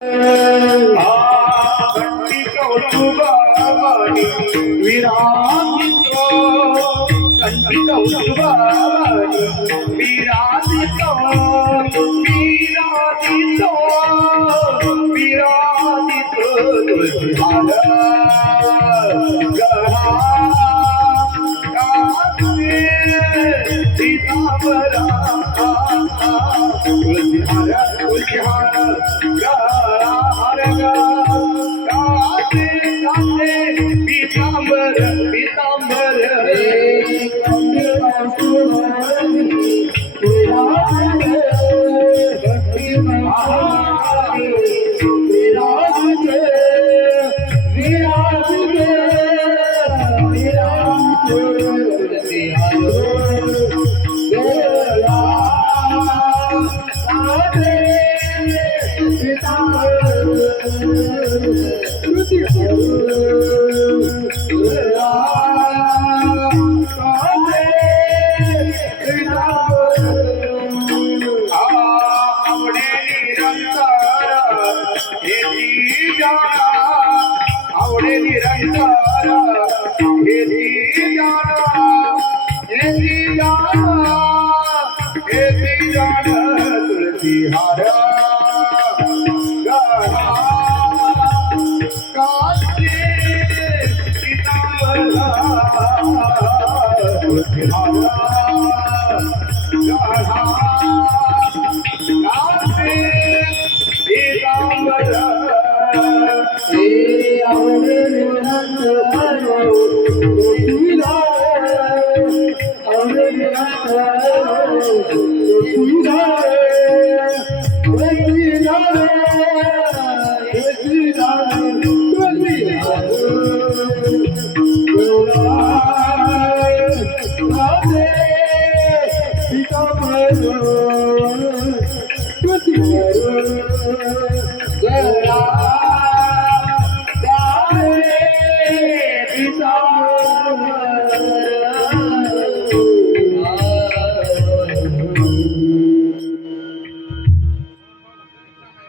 कंठी कौतुकानी विराजितो कंठी कौतुकानी विराजितो विराजितो विराजितो गहा गाते सीतावरा तुलसीहारा पीतांबर पीतांबर आवडे निरंतर हेती जान तुलसी हार काचे सीतावरा तुलसी हार काचे सीतावरा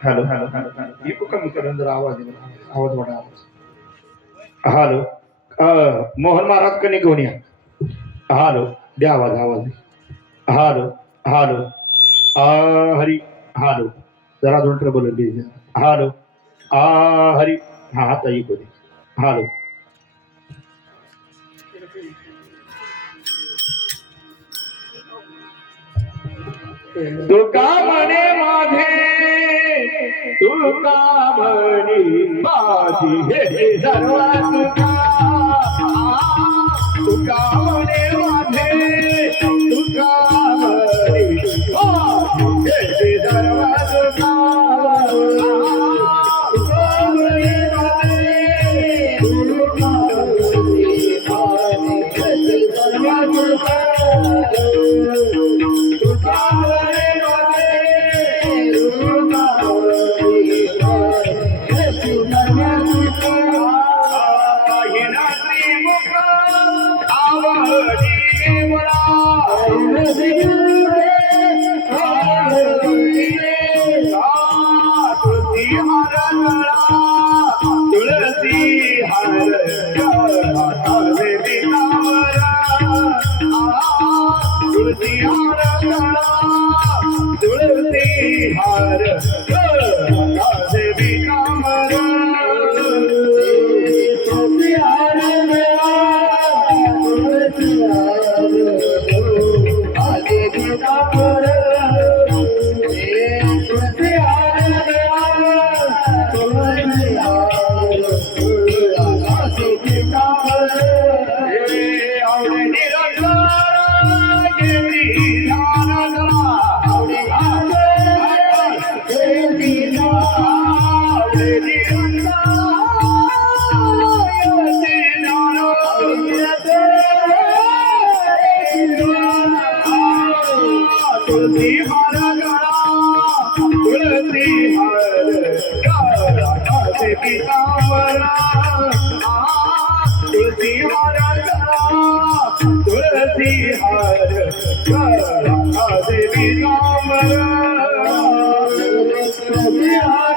हॅलो हॅलो हॅलो ही कमी करून जरा आवाज आवाज वाढा हॅलो मोहन महाराज कने घेऊन या हॅलो द्या आवाज आवाज हॅलो हॅलो हरी हॅलो जरा दोन ट्रबल हॅलो हरी हा आता ही कोणी हॅलो तुका म्हणे माझे तुका म्हणे माझी हे सर्व तुका म्हणे माझे तुका म्हणे हे सर्व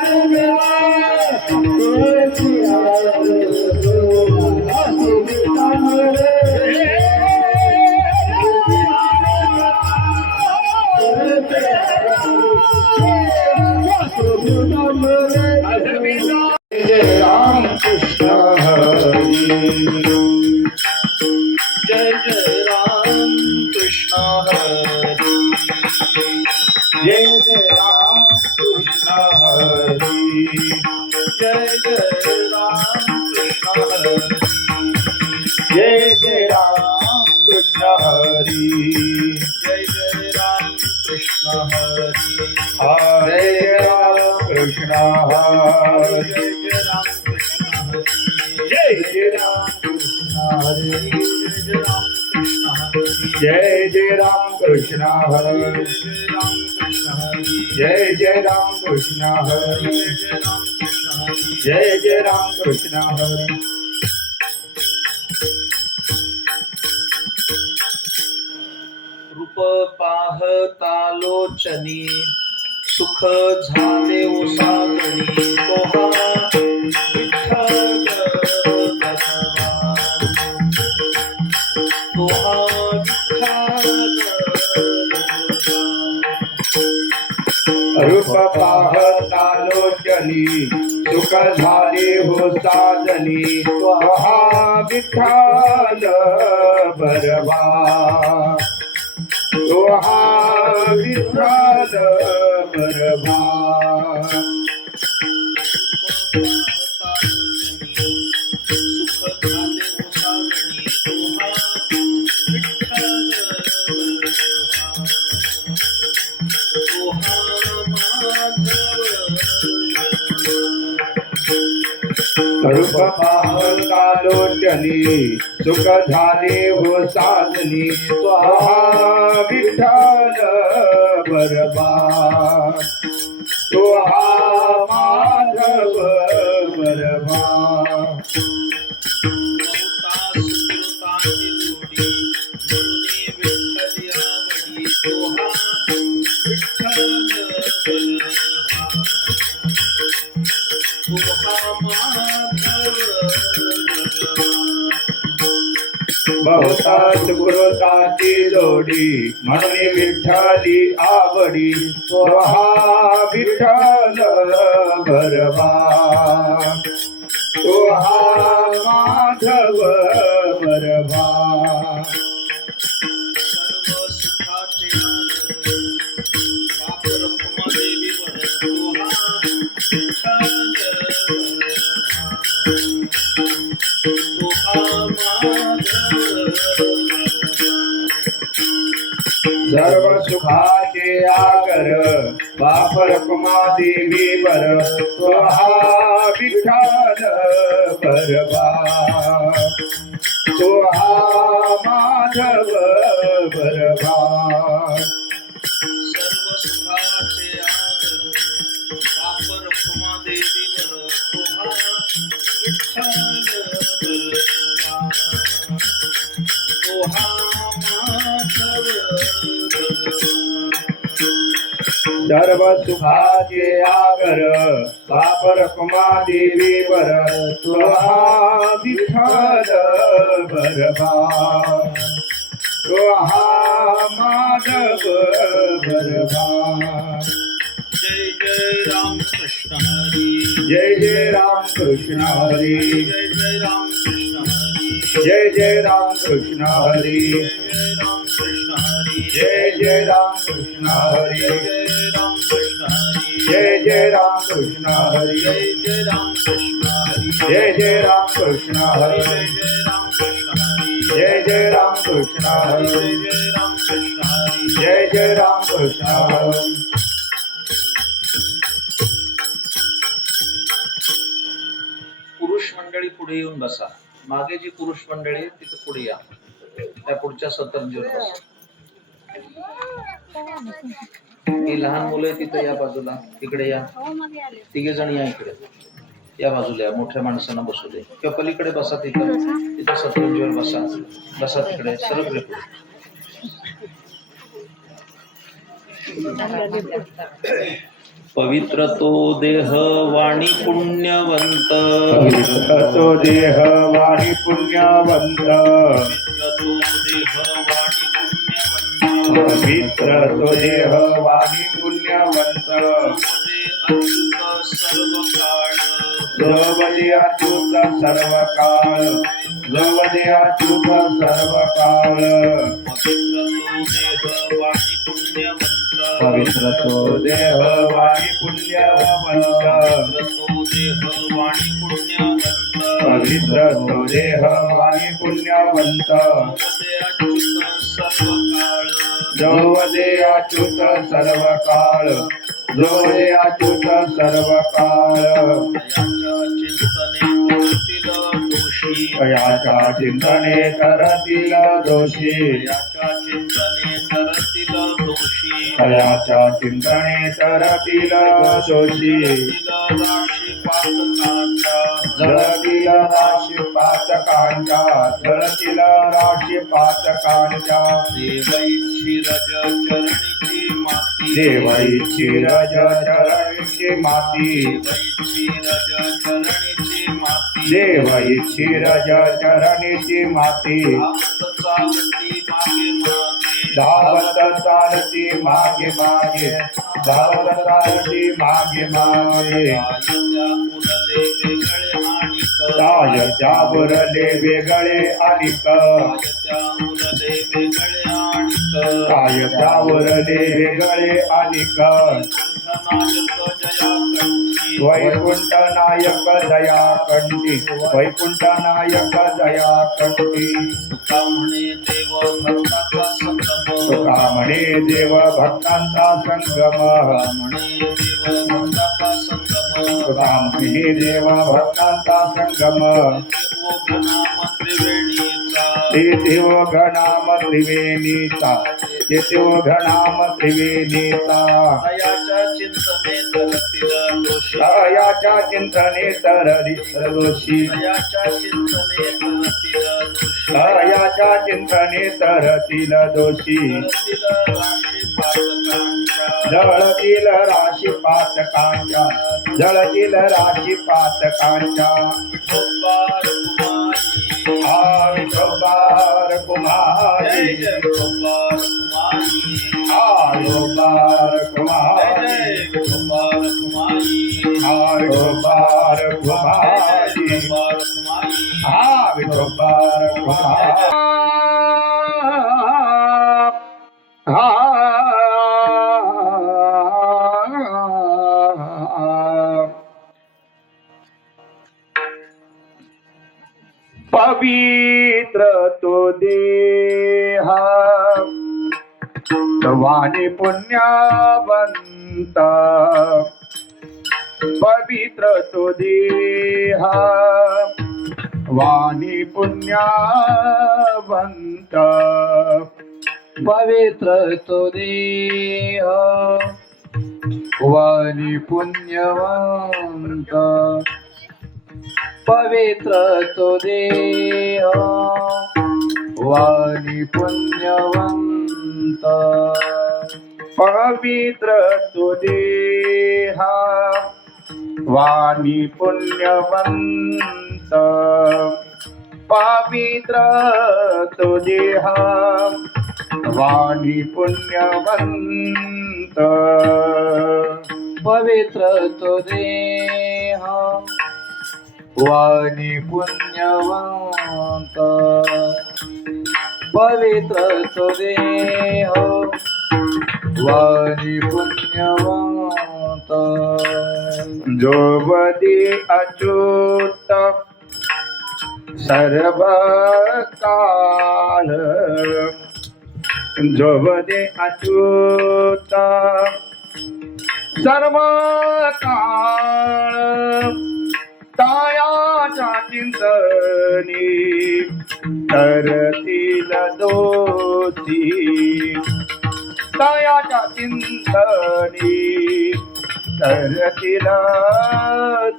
देवी जय राम कृष्ण हरी जय जय राम कृष्ण हरी जय जय राम कृष्ण हरी जय जय राम कृष्ण हरी जय जय राम कृष्ण हरी जय जय राम कृष्ण हरी हरे राम कृष्ण हरी जय जय राम कृष्ण हरी जय जय राम कृष्ण हरी जय जय राम कृष्ण हरी जय जय राम कृष्ण हरी रूप पाहतालोचनी सुख झाले ओ साजणी तोहा विठ्ठल बरवा तोहा विठ्ठल रूप पाहतालोचनी सुख झाले हो साजनी त्वहा विठ्ठल बरवा त्वहा विठ्ठल बरवा सुख झाले ओ साजणी तोहा विठ्ठल तोहा माधव रूप पाहतालोचनी सुख झाले हो साजनी त्वहा विठ्ठल बरवा त्वहा माधव बरवा बहुता सुकृताची जोडी म्हणून विठ्ठली आवडी त्वहा विठ्ठल बरवा त्वहा माधव बरवा सर्व सुखाचे वापर देवी वर तोहा विठ्ठल तोहा माधव सर्व सुखाचे आगर वापर देवी वर त्वहा विठ्ठल बरवा त्वहा माधव बरवा सर्व सुखाचे आगर वापर देवी वर तोहा विठ्ठल बरवा तोहा माधव सर्व सुखाचे आगर वापर देवी वर त्वहा विठ्ठल बरवा त्वहा माधव बरवा जय जय राम कृष्ण हरी जय जय राम कृष्ण हरी जय जय राम कृष्ण हरी जय जय राम कृष्ण हरी जय जय राम कृष्ण हरी जय जय राम कृष्ण हरी जय जय राम कृष्ण हरी जय जय राम कृष्ण हरी जय जय राम कृष्ण हरी जय जय राम कृष्ण हरी पुरुष मंडळी पुढे येऊन बसा. मागे जी पुरुष मंडळी आहे तिथे पुढे या. त्या पुढच्या सतरंजीवर बसा. ही लहान मुलं आहे तिथे या बाजूला. इकडे या. तिघे जण या इकडे. या बाजूला या. मोठ्या माणसांना बसू दे. किंवा पलीकडे बसा तिथं. तिथं सतरंजीवर बसा. बसा तिकडे. सरक रे पुढे. पवित्र तो देह वाणी पुण्यवंत. पवित्र तो देह वाणी पुण्यवंत. पवित्र तो देह वाणी पुण्यवंत. पवित्र तो देह वाणी पुण्यवंत. अच्युत सर्व काळ जवदे अच्युत सर्व काळ जवदे अच्युत सर्व काळ पवित्र तो देह वाणी पुण्यवंत पवित्र तो देह वाणी पुण्यवंत जवदे अच्युत सर्व काळ जवदे अच्युत सर्व काळ याच्या चिंतने करतील दोषी याच्या चिंतने करतील दोषी जळतील राशी पातकांच्या जळतील राशी पातकांच्या देवाईची रज चरणीची माती देवाईची रज चरणीची माती धावत चालती मागे मागे धावत चालती मागे मागे काय त्यावरले वेगळे अनिक काय त्यावरले वेगळे अनिक वैकुंठ नायक दया कंठी वैकुंठ नायक दया कंठी तुका म्हणे देव भक्तांचा संगम तुका म्हणे देव भक्तांचा संगम तेथीव घनाम त्रिवेणीचा तेथीव घनाम त्रिवेणीचा दयाच्या चिंतने तरली दोषी दयाच्या चिंतने तरतील दोषी जळतील राशी पातकांच्या जळतील राशी पातकांच्या आयोबार कुमारी आयोबार कुमारी आयोबार कुमारी आयोबार कुमारी पवित्र तो देहा वाणी पुण्यवंत पवित्र तो देहा वाणी पुण्यवंत पवित्र तो देह वाणी पुण्यवंत पवित्र तो देह वाणी पुण्यवंत पवित्र तो देहा वाणी पुण्यवंत पवित्र तो देहा वाणी पुण्यवंत पवित्र तो देह वाणी पुण्यवंत पवित्र तो देह वाणी पुण्यवंत जो वदी अच्युत सर्व काल जो वदी अच्युत सर्व काळ तायाच्या चिंतनी करतील दोषी तायाच्या चिंतनी करतील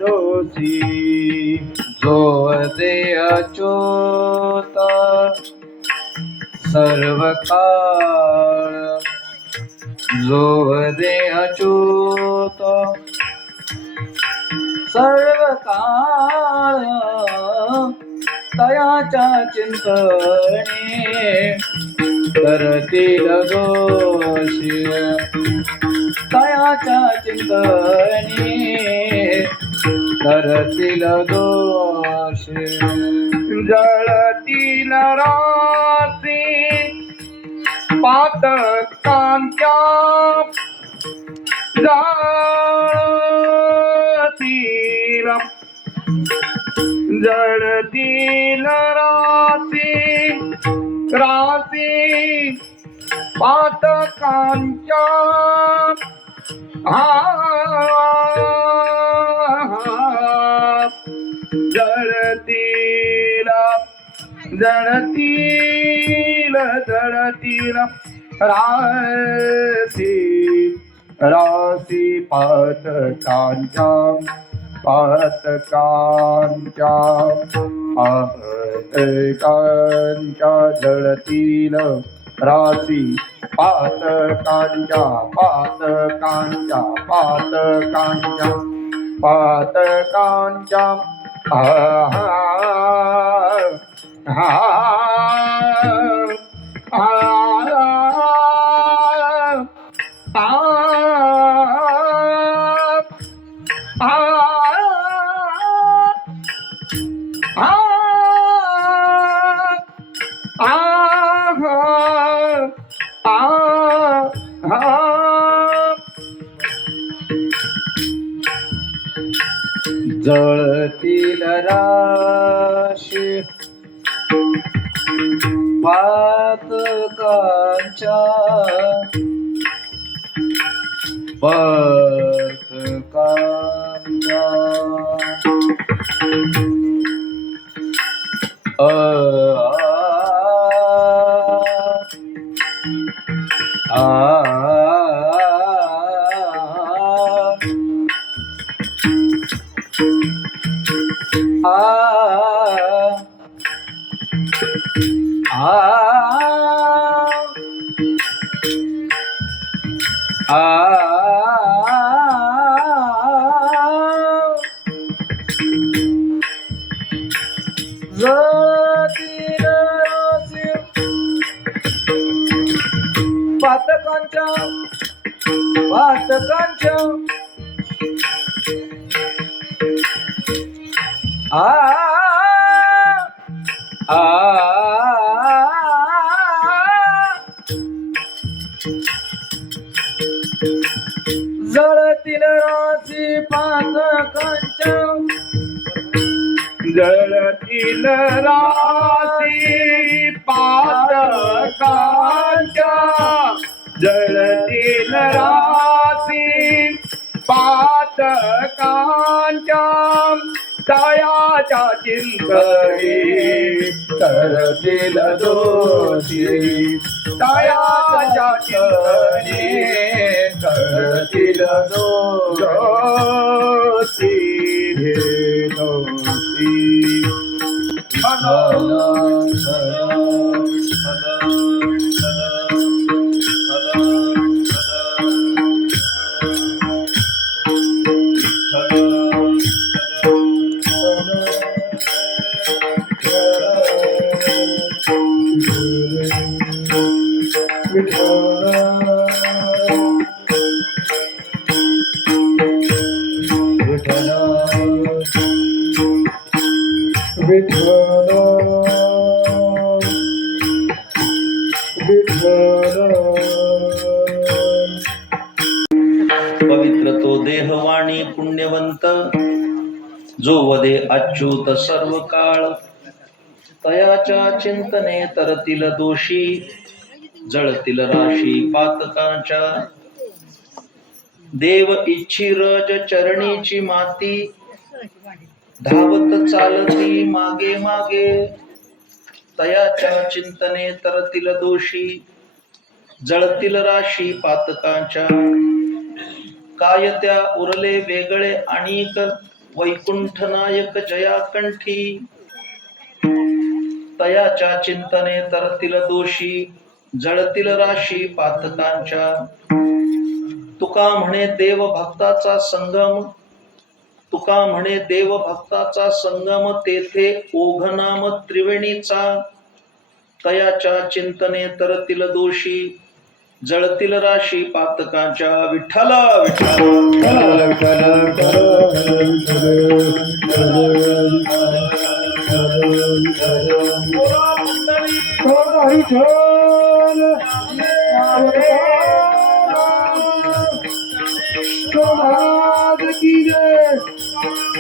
दोषी जो दे अच्युत सर्व काळ जो दे अच्युत सर्व काळ तयाच्या चिंतने करतील दोषी तयाच्या चिंतनी तरतील दोष जळतील राशी पातकांच्या जातील जळतील राशी पातकांच्या जळतील जळतील जळतील राशी राशी पातकांच्या पातकांच्या पातकांच्या जळतील राशी पातकांच्या पातकांच्या पातकांच्या पातकांच्या जळतील राशी पातकांच्या पातकांच्या पातकांच्या पातकांच्या जळतील राशी पातकांच्या जळतील राशी पातकांच्या जळतील राशी पातकांच्या तयाच्या चिंतनी तरतील दोषी तयाच्या चिंतनी तरतील दोषी दोषी पवित्र तो देहवाणी पुण्यवंत जो वदे अच्युत सर्व काळ तयाच्या चिंतने तरतील दोषी जळतील राशी पातकांच्या देव इच्छी रज चरणीची माती धावत चालती मागे मागे तयाच्या चिंतने तरतील दोषी जळतील राशी पातकांच्या काय त्या उरले वेगळे आणिक वैकुंठ नायक जयाकंठी तयाच्या चिंतने तरतील दोषी जळतील राशी पातकांच्या तुका म्हणे देव भक्ताचा संगम तुका म्हणे देव भक्ताचा संगम तेथे ओघनाम त्रिवेणीचा तयाच्या चिंतने तरतील दोषी जळतील राशी पातकांच्या विठ्ठल विठ्ठल महाराज की जय,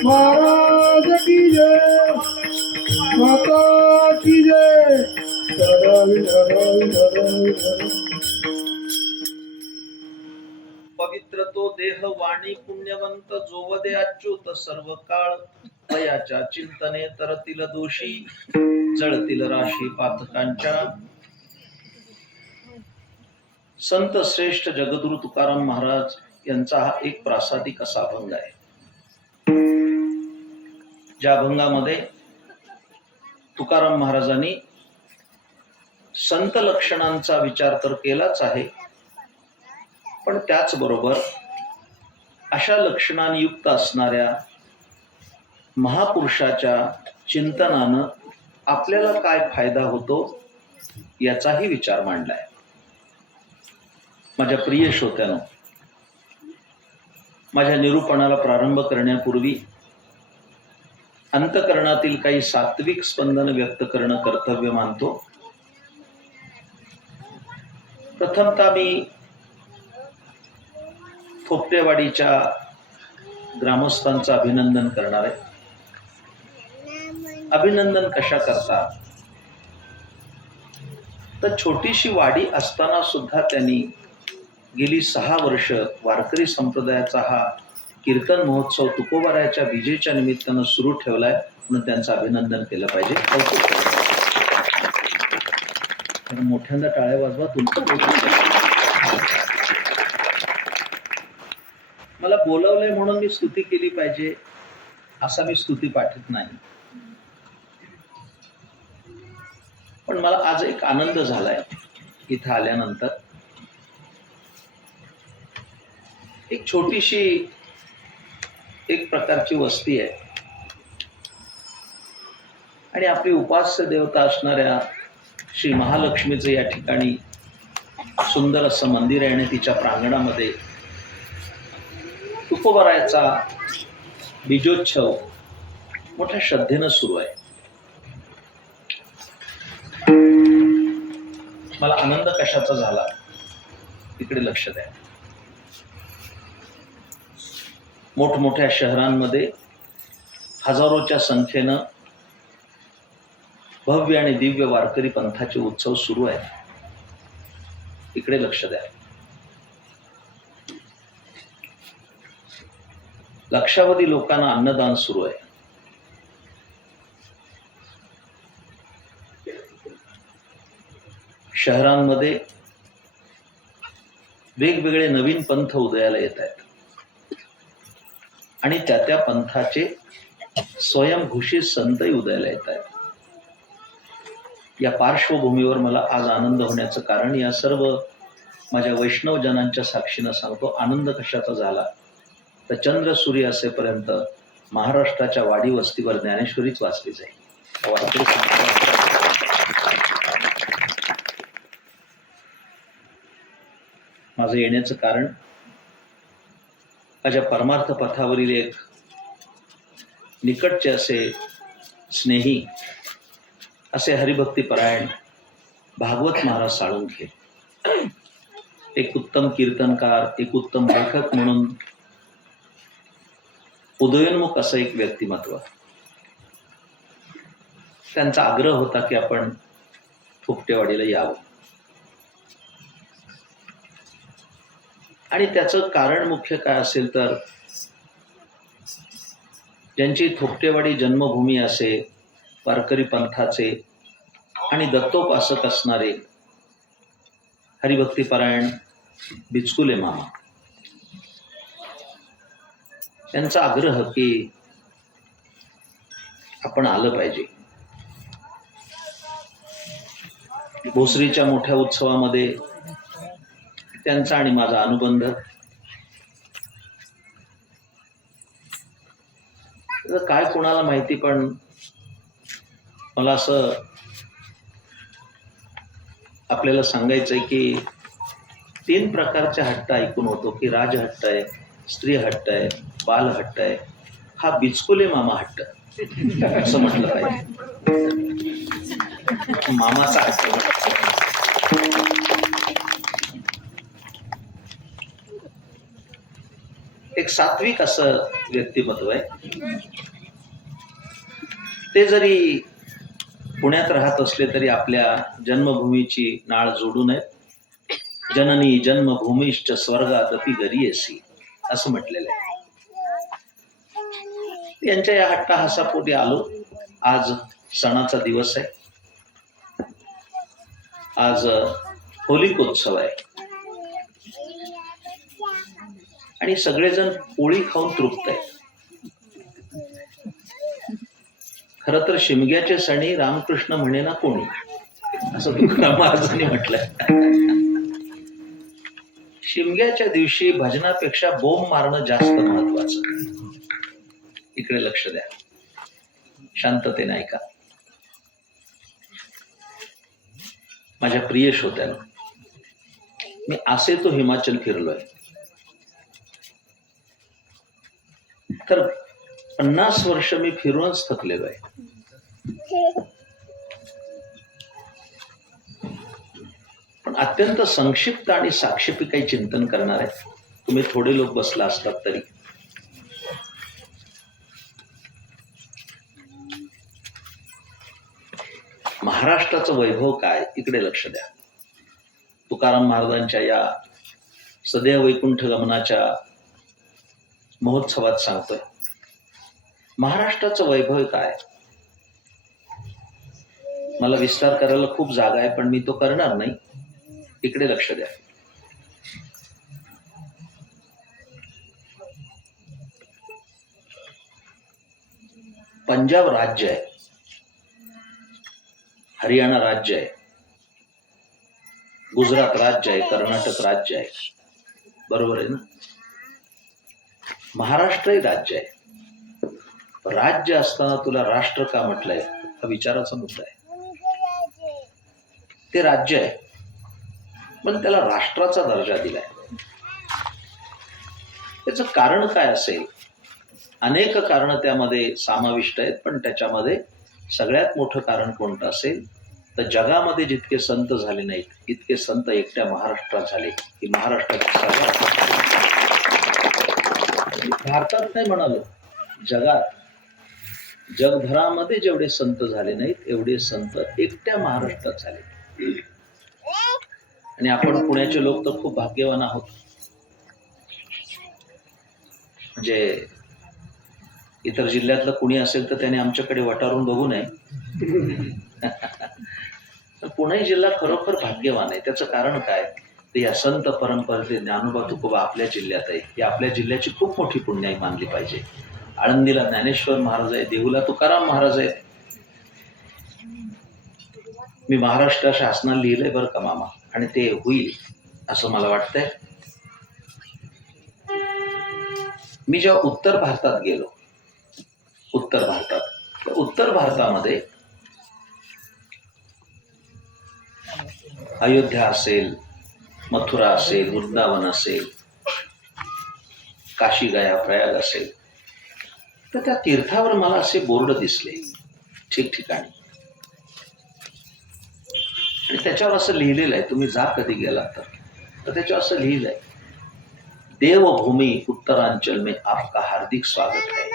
महाराज की जय, माता की जय. पवित्र तो देह वाणी पुण्यवंत जोवदे अच्युत सर्व काळ वयाच्या चिंतने तरतील दोषी जळतील राशी पातकांच्या. संत श्रेष्ठ जगद्गुरु तुकाराम महाराज यांचा हा एक प्रासादिक असा अभंग आहे. ज्या अभंगामध्ये तुकाराम महाराजांनी संत लक्षणांचा विचार तर केलाच आहे, पण त्याचबरोबर अशा लक्षणांयुक्त असणाऱ्या महापुरुषाच्या चिंतनानं आपल्याला काय फायदा होतो याचाही विचार मांडलाय. माझ्या प्रिय श्रोत्यांनो, माझ्या निरूपणाला प्रारंभ करण्यापूर्वी अंतःकरणातील काही सात्विक स्पंदन व्यक्त करणं कर्तव्य मानतो. प्रथमतः मी थोपटेवाडीच्या ग्रामस्थांचं अभिनंदन करणार आहे. अभिनंदन कशा करता, तर छोटीशी वाडी असताना सुद्धा त्यांनी गेली 6 वर्ष वारकरी संप्रदायाचा हा कीर्तन महोत्सव तुकोबारायाच्या विजेच्या निमित्तानं सुरू ठेवलाय, म्हणून त्यांचं अभिनंदन केलं पाहिजे. कौतुक केलं. मोठ्यांदा टाळ्या वाजवा. तुमचं मला बोलावलंय म्हणून मी स्तुती केली पाहिजे असा मी स्तुती पाठवत नाही, पण मला आज एक आनंद झालाय इथं आल्यानंतर. एक छोटीशी एक प्रकारची वस्ती आहे आणि आपली उपास्य देवता असणाऱ्या श्री महालक्ष्मीचं या ठिकाणी सुंदर असं मंदिर आहे आणि तिच्या प्रांगणामध्ये तुकोबारायाचा बीजोत्सव मोठ्या श्रद्धेनं सुरू आहे. मला आनंद कशाचा झाला इकडे लक्ष द्या. मोठमोठ्या शहरांमध्ये हजारोच्या संख्येनं भव्य आणि दिव्य वारकरी पंथाचे उत्सव सुरू आहेत. इकडे लक्ष द्या. लक्षावधी लोकांना अन्नदान सुरू आहे. शहरांमध्ये वेगवेगळे नवीन पंथ उदयाला येत आहेत आणि त्या पंथाचे स्वयंघोषित संतही उदयाला येत आहेत. या पार्श्वभूमीवर मला आज आनंद होण्याचं कारण या सर्व माझ्या वैष्णवजनांच्या साक्षीनं सांगतो. आनंद कशाचा झाला तर चंद्र सूर्य असेपर्यंत महाराष्ट्राच्या वाडी वस्तीवर ज्ञानेश्वरीच वाचली जाईल. माझं येण्याचं कारण माझ्या परमार्थ पथावरील एक निकटचे असे स्नेही असे हरिभक्तीपरायण भागवत महाराज साळुंखे, एक उत्तम कीर्तनकार, एक उत्तम लेखक म्हणून उदयोन्मुख असं एक व्यक्तिमत्व. त्यांचा आग्रह होता की आपण थोपटेवाडीला यावं आणि त्याचं कारण मुख्य काय असेल तर ज्यांची थोपटेवाडी जन्मभूमी असे वारकरी पंथाचे आणि दत्तोपासक असणारे हरिभक्तीपरायण बिचकुले मामा, त्यांचा आग्रह की आपण आलं पाहिजे. भोसरीच्या मोठ्या उत्सवामध्ये त्यांचा आणि माझा अनुबंध. काय कोणाला माहिती, पण मला असं आपल्याला सांगायचंय की तीन प्रकारचे हट्ट ऐकून होतो की राजहट्ट आहे, स्त्री हट्ट आहे, बाल हट्ट आहे. हा बिचकुले मामा हट्ट असं म्हटलं पाहिजे. मामाचा हट्ट. एक सात्विक असं व्यक्तिमत्व आहे. ते जरी पुण्यात राहत असले तरी आपल्या जन्मभूमीची नाळ जोडून आहेत. जननी जन्मभूमीश्च स्वर्गादपि गरीयसी असं म्हटलेलं आहे. यांच्या या हट्टाहासापोटी आलो. आज सणाचा दिवस आहे. आज होलिकोत्सव आहे आणि सगळेजण पोळी खाऊन तृप्त आहेत. खर तर शिमग्याचे सणी रामकृष्ण म्हणे ना कोणी, असं तुकाराम महाराजांनी म्हटलंय. शिमग्याच्या दिवशी भजनापेक्षा बोंब मारणं जास्त महत्वाचं. इकडे लक्ष द्या, शांततेने ऐका. माझ्या प्रिय श्रोत्यानं, मी असे तो हिमाचल फिरलोय तर 50 वर्ष मी फिरूनच थकलेलो आहे. पण अत्यंत संक्षिप्त आणि साक्षेपी काही चिंतन करणार आहे. तुम्ही थोडे लोक बसला असतात तरी. महाराष्ट्राचं वैभव काय, इकडे लक्ष द्या. तुकाराम महाराजांच्या या सदैव वैकुंठ गमनाच्या महोत्सवात सांगतोय. महाराष्ट्राचं वैभव काय. मला विस्तार करायला खूप जागा आहे पण मी तो करणार नाही. इकडे लक्ष द्या. पंजाब राज्य आहे, हरियाणा राज्य आहे, गुजरात राज्य आहे, कर्नाटक राज्य आहे, बरोबर आहे ना. महाराष्ट्रही राज्य आहे. राज्य असताना तुला राष्ट्र का म्हटलंय हा विचाराचा मुद्दा आहे. ते राज्य आहे पण त्याला राष्ट्राचा दर्जा दिलाय. त्याचं कारण काय असेल. अनेक कारण त्यामध्ये समाविष्ट आहेत पण त्याच्यामध्ये सगळ्यात मोठं कारण कोणतं असेल तर जगामध्ये जितके संत झाले नाहीत इतके संत एकट्या महाराष्ट्रात झाले. की महाराष्ट्राची भारतात नाही म्हणालो, जगात जगभरामध्ये जेवढे संत झाले नाहीत एवढे संत एकट्या महाराष्ट्रात झाले. आणि आपण पुण्याचे लोक तर खूप भाग्यवान आहोत. म्हणजे इतर जिल्ह्यातलं कुणी असेल तर त्याने आमच्याकडे वटारून बघू नये. पुणे जिल्हा खरोखर भाग्यवान आहे. त्याचं कारण काय ते या संत परंपरेचे ज्ञानोबा तुकोबा आपल्या जिल्ह्यात आहे. ही आपल्या जिल्ह्याची खूप मोठी पुण्याई मानली पाहिजे. आळंदीला ज्ञानेश्वर महाराज आहे, देहूला तुकाराम महाराज आहे. मी महाराष्ट्र शासनाला लिहिलंय बरं का मामा, आणि ते होईल असं मला वाटतंय. मी जेव्हा उत्तर भारतात गेलो, उत्तर भारतामध्ये अयोध्या असेल, मथुरा असेल, वृंदावन असेल, काशी गया प्रयाग असेल तर त्या तीर्थावर मला असे बोर्ड दिसले ठिकठिकाणी आणि त्याच्यावर असं लिहिलेलं आहे. तुम्ही जा कधी गेला तर त्याच्यावर असं लिहिलंय, देवभूमी उत्तरांचल में आपका हार्दिक स्वागत है.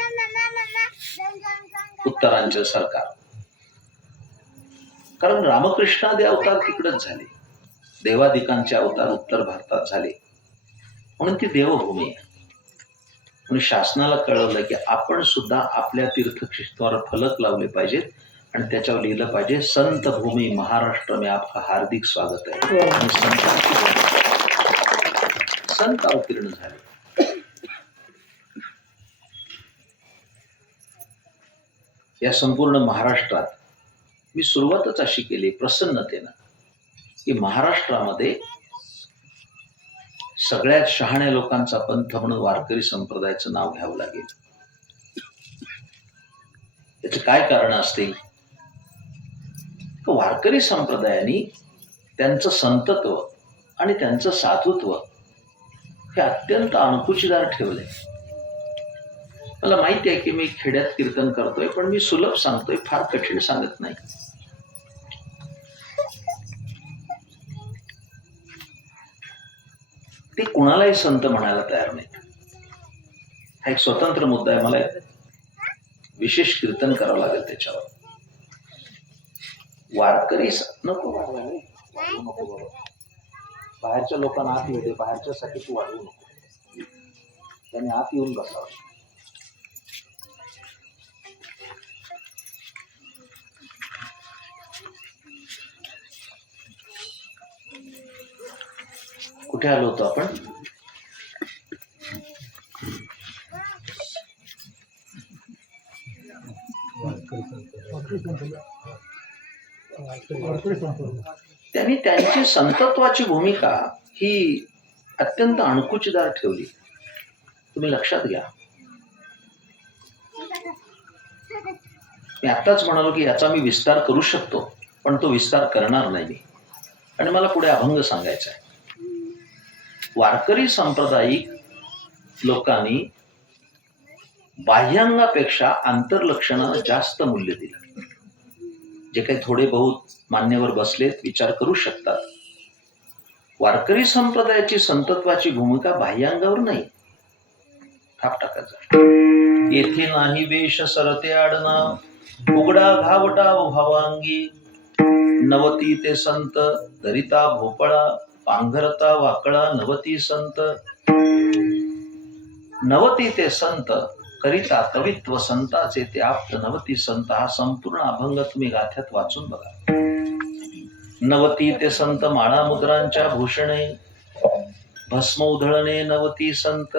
उत्तरांचल सरकार, कारण रामकृष्णादि अवतार तिकडेच झाले, देवादिकांचे अवतार उत्तर भारतात झाले म्हणून ती देवभूमी आहे. म्हणून शासनाला कळवलं की आपण सुद्धा आपल्या तीर्थक्षेत्रावर फलक लावले पाहिजेत आणि त्याच्यावर लिहिलं पाहिजे संत भूमी महाराष्ट्र में आपका हार्दिक स्वागत आहे. आणि संत अवतीर्ण झाले. या संपूर्ण महाराष्ट्रात मी सुरुवातच अशी केली प्रसन्नतेनं की महाराष्ट्रामध्ये सगळ्यात शहाण्या लोकांचा पंथ म्हणून वारकरी संप्रदायाचं नाव घ्यावं लागेल. याचे काय कारण असतील. वारकरी संप्रदायाने त्यांचं संतत्व आणि त्यांचं साधुत्व हे अत्यंत अणकुचीदार ठेवलंय. मला माहिती आहे की मी खेड्यात कीर्तन करतोय, पण मी सुलभ सांगतोय, फार कठीण सांगत नाही. ते कुणालाही संत म्हणायला तयार नाही. हा एक स्वतंत्र मुद्दा आहे. मला विशेष कीर्तन करावं लागेल त्याच्यावर. वारकरी नको वाढवायला, वाढवू नको बाबा. बाहेरच्या लोकांना आत येऊ दे, बाहेरच्यासाठी तू वाढवू नको. त्याने आत येऊन बसावं. कुठे आलो होतो आपण? त्यांनी त्यांची संतत्वाची भूमिका ही अत्यंत अणकुचीदार ठेवली. तुम्ही लक्षात घ्या. मी आताच म्हणालो की याचा मी विस्तार करू शकतो, पण तो विस्तार करणार नाही मी. आणि मला पुढे अभंग सांगायचा आहे. वारकरी सांप्रदायिक लोकांनी बाह्यांगापेक्षा आंतरलक्षणाला जास्त मूल्य दिलं. जे काही थोडे बहुत मान्यवर बसलेत विचार करू शकतात. वारकरी संप्रदायाची संतत्वाची भूमिका बाह्यांगावर नाही. थाप टाकायचा. येथे नाही वेश सरते आडनाव, उघडा घावटा भावांगी. नवती ते संत दरिता भोपळा, पांघरता वाकळा नवती संत. नवती ते संत करिता कवित्व संताचे ते आप्त नवती संत. हा संपूर्ण अभंग तुम्ही गाथ्यात वाचून बघा. नवती ते संत माळा मुद्रांच्या भूषणे, भस्म उधळणे नवती संत.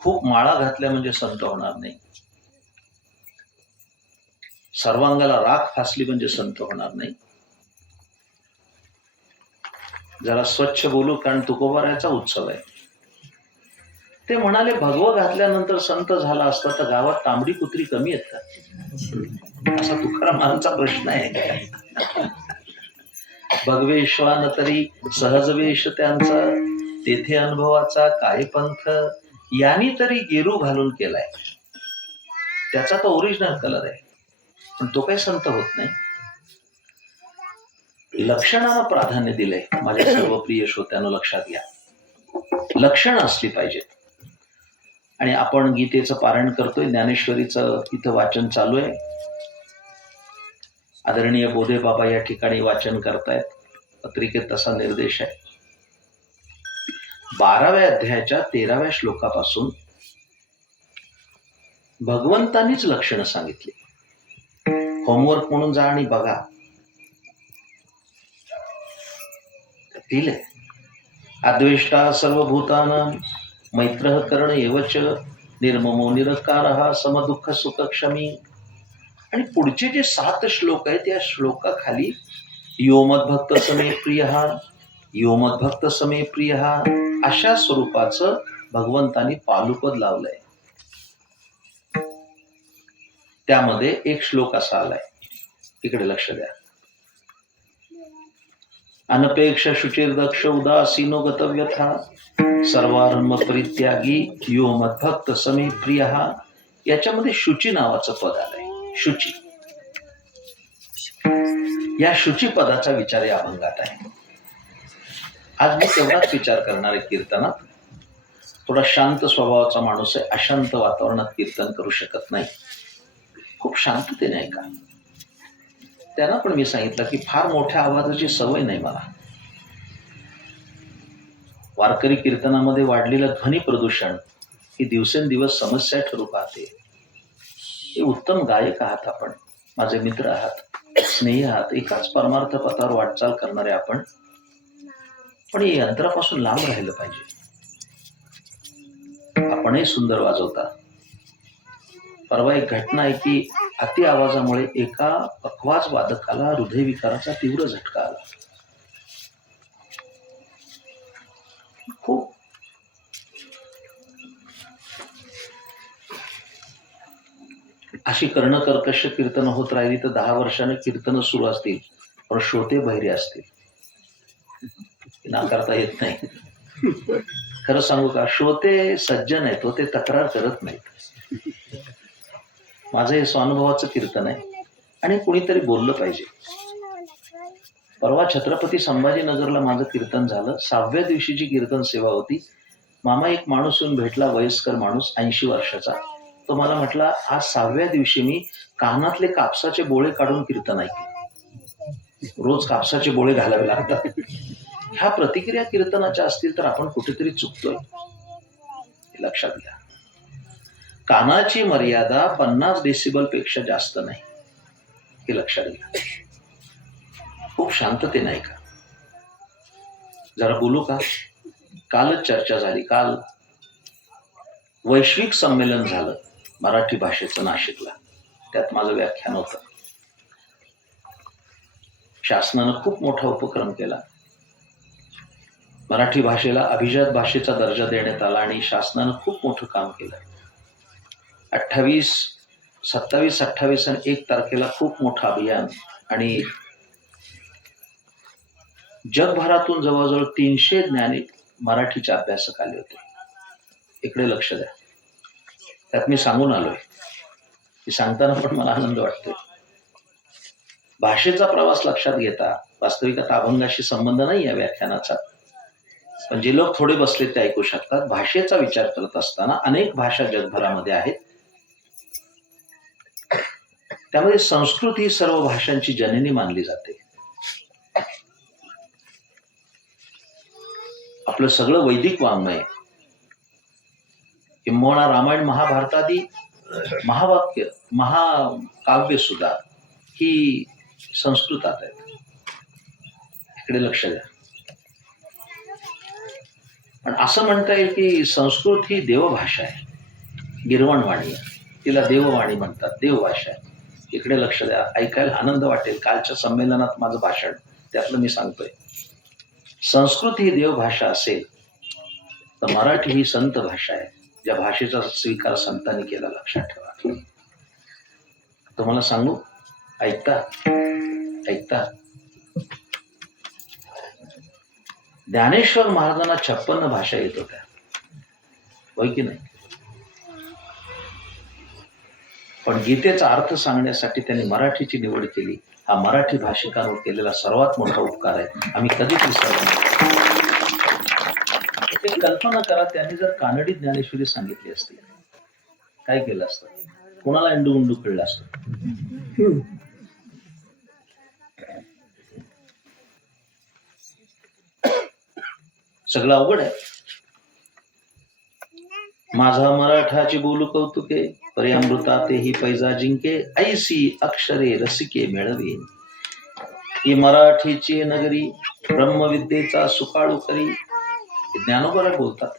खूप माळा घातल्या म्हणजे संत होणार नाही. सर्वांगाला राख फासली म्हणजे संत होणार नाही. जरा स्वच्छ बोलू, कारण तुकोबारायचा उत्सव आहे. ते म्हणाले भगव घातल्यानंतर संत झाला असता तर गावात तांबडी कुत्री कमी आहेत का, असा तुकारामांचा प्रश्न आहे. भगवेश्वान तरी सहज वेश त्यांचा, तेथे अनुभवाचा काय पंथ. यांनी तरी गेरू घालून केलाय, त्याचा तो ओरिजिनल कलर आहे, पण तो काही संत होत नाही. लक्षणाला प्राधान्य दिलंय. माझ्या सर्व प्रिय श्रोत्यांनो लक्षात घ्या, लक्षण असली पाहिजेत. आणि आपण गीतेचं पारायण करतोय, ज्ञानेश्वरीचं इथं वाचन चालू आहे. आदरणीय बोधे बाबा या ठिकाणी वाचन करतायत. पत्रिकेत तसा निर्देश आहे. 12व्या अध्यायाच्या 13व्या श्लोकापासून भगवंतांनीच लक्षणं सांगितली. होमवर्क म्हणून जा आणि बघा. दिले अद्वेष्टा सर्वभूतानां मैत्रः कर्ण एवच निर्ममो निरकारः समदुःख सुख क्षमी. आणि पुढचे जे 7 श्लोक आहेत त्या श्लोकाखाली यो मद्भक्त समे प्रियः, यो मद्भक्त समे प्रियः अशा स्वरूपाचं भगवंतांनी पालुपद लावलंय. त्यामध्ये एक श्लोक असा आलाय, इकडे लक्ष द्या. अनपेक्ष शुचिर्दक्ष उदासीनो गतव्यथा, सर्वारंभ परित्यागी यो मद्भक्त समे प्रियः. याच्यामध्ये शुची नावाचं पद आलंय. शुची, या शुची पदाचा विचार या अभंगात आहे. आज मी तेवढाच विचार करणार आहे कीर्तनात. थोडा शांत स्वभावाचा माणूस आहे, अशांत वातावरणात कीर्तन करू शकत नाही. खूप शांततेने ऐका. त्यांना पण मी सांगितलं की फार मोठ्या आवाजाची सवय नाही मला. वारकरी कीर्तनामध्ये वाढलेलं ध्वनी प्रदूषण ही दिवसेंदिवस समस्या ठरू पाहते. हे उत्तम गायक आहात आपण, माझे मित्र आहात, स्नेही आहात, एकाच परमार्थ पथावर वाटचाल करणारे आपण, पण या यंत्रापासून लांब राहिलं पाहिजे. आपणही सुंदर वाजवता. परवा एक घटना आहे की अति आवाजामुळे एका पखवाज वादकाला हृदयविकाराचा तीव्र झटका आला. खूप अशी कर्णकर्कश कीर्तन होत राहिली तर 10 वर्षाने कीर्तन सुरू असतील, पण श्रोते बहिरे असतील. नाकारता येत नाही. खरं सांगू का, श्रोते सज्जन आहेत तो, ते तक्रार करत नाहीत. माझं हे स्वानुभवाचं कीर्तन आहे आणि कुणीतरी बोललं पाहिजे. परवा छत्रपती संभाजीनगरला माझं कीर्तन झालं. 6व्या दिवशीची कीर्तन सेवा होती. मामा एक माणूस येऊन भेटला, वयस्कर माणूस, 80 वर्षाचा. तो मला म्हटला, आज 6व्या दिवशी मी कानातले कापसाचे बोळे काढून कीर्तन ऐकले. रोज कापसाचे बोळे घालावे लागतात. ह्या प्रतिक्रिया कीर्तनाच्या असतील तर आपण कुठेतरी चुकतोय, हे लक्षात घ्या. कानाची मर्यादा 50 डेसिबल पेक्षा जास्त नाही, हे लक्षात घ्या. खूप शांतते नाही का, जरा बोलू का. कालच चर्चा झाली. काल वैश्विक संमेलन झालं मराठी भाषेचं नाशिकला. त्यात माझं व्याख्यान होतं. शासनानं खूप मोठा उपक्रम केला. मराठी भाषेला अभिजात भाषेचा दर्जा देण्यात आला आणि शासनानं खूप मोठं काम केलं. 27, 28 आणि 1 तारखेला खूप मोठं अभियान आणि जगभरातून जवळजवळ 300 ज्ञानी मराठीचे अभ्यासक आले होते. इकडे लक्ष द्या. त्यात मी सांगून आलोय, की सांगताना पण मला आनंद वाटतोय. भाषेचा प्रवास लक्षात घेता, वास्तविक आता अभंगाशी संबंध नाही या व्याख्यानाचा, पण जे लोक थोडे बसले ते ऐकू शकतात. भाषेचा विचार करत असताना अनेक भाषा जगभरामध्ये आहेत. त्यामध्ये संस्कृत ही सर्व भाषांची जननी मानली जाते. आपलं सगळं वैदिक वाङ्मय, किंबहुना रामायण महाभारतादी महावाक्य महाकाव्य सुद्धा ही संस्कृतात आहेत. इकडे लक्ष द्या. पण असं म्हणता येईल की संस्कृत ही देवभाषा आहे, गिरवणवाणी आहे, तिला देववाणी म्हणतात, देवभाषा आहे. इकडे लक्ष द्या. ऐकायला आनंद वाटेल. कालच्या संमेलनात माझं भाषण त्यातलं मी सांगतोय. संस्कृत ही देवभाषा असेल तर मराठी ही संत भाषा आहे, ज्या भाषेचा स्वीकार संतांनी केला. लक्षात ठेवा. तुम्हाला सांगू, ऐकता ऐकता ज्ञानेश्वर महाराजांना 56 भाषा येत होत्या, होय की नाही. पण गीतेचा अर्थ सांगण्यासाठी त्यांनी मराठीची निवड केली. हा मराठी भाषिकांवर केलेला सर्वात मोठा उपकार आहे. आम्ही कधीच विसरलो नाही. एक कल्पना करा, त्यांनी जर कानडी ज्ञानेश्वरी सांगितली असती, काय केलं असतं? कोणाला इंडू उंडू कळलं असतं? सगळं अवघड आहे. माझा मराठाची बोलू कौतुके, पर्यामृता तेही पैजा जिंके, ऐसी अक्षरे रसिके मेळवे. ही मराठीची नगरी, ब्रह्मविद्येचा सुकाळू करी. ज्ञानोबा बोलतात.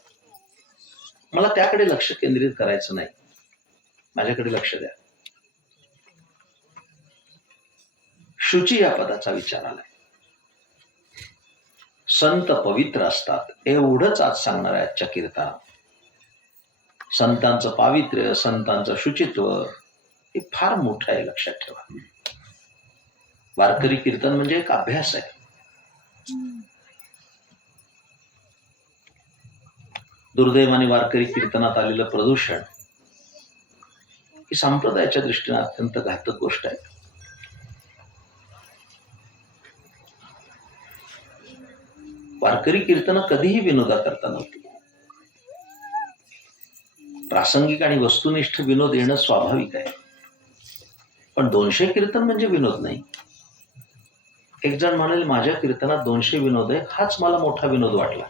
मला त्याकडे लक्ष केंद्रित करायचं नाही, माझ्याकडे लक्ष द्या. शुची या पदाचा विचार आलाय. संत पवित्र असतात एवढंच आज सांगणार आहे आजच्या कीर्तनात. संतांचं पावित्र्य, संतांचं शुचित्व हे फार मोठं आहे, लक्षात ठेवा. वारकरी कीर्तन म्हणजे एक अभ्यास आहे. दुर्दैवाने वारकरी कीर्तनात आलेलं प्रदूषण ही संप्रदायाच्या दृष्टीने अत्यंत घातक गोष्ट आहे. वारकरी कीर्तन कधीही विनोदा करता नव्हती. प्रासंगिक आणि वस्तुनिष्ठ विनोद येणं स्वाभाविक आहे, पण 200 कीर्तन म्हणजे विनोद नाही. एक जण म्हणाले, माझ्या कीर्तनात 200 विनोद आहे, हाच मला मोठा विनोद वाटला.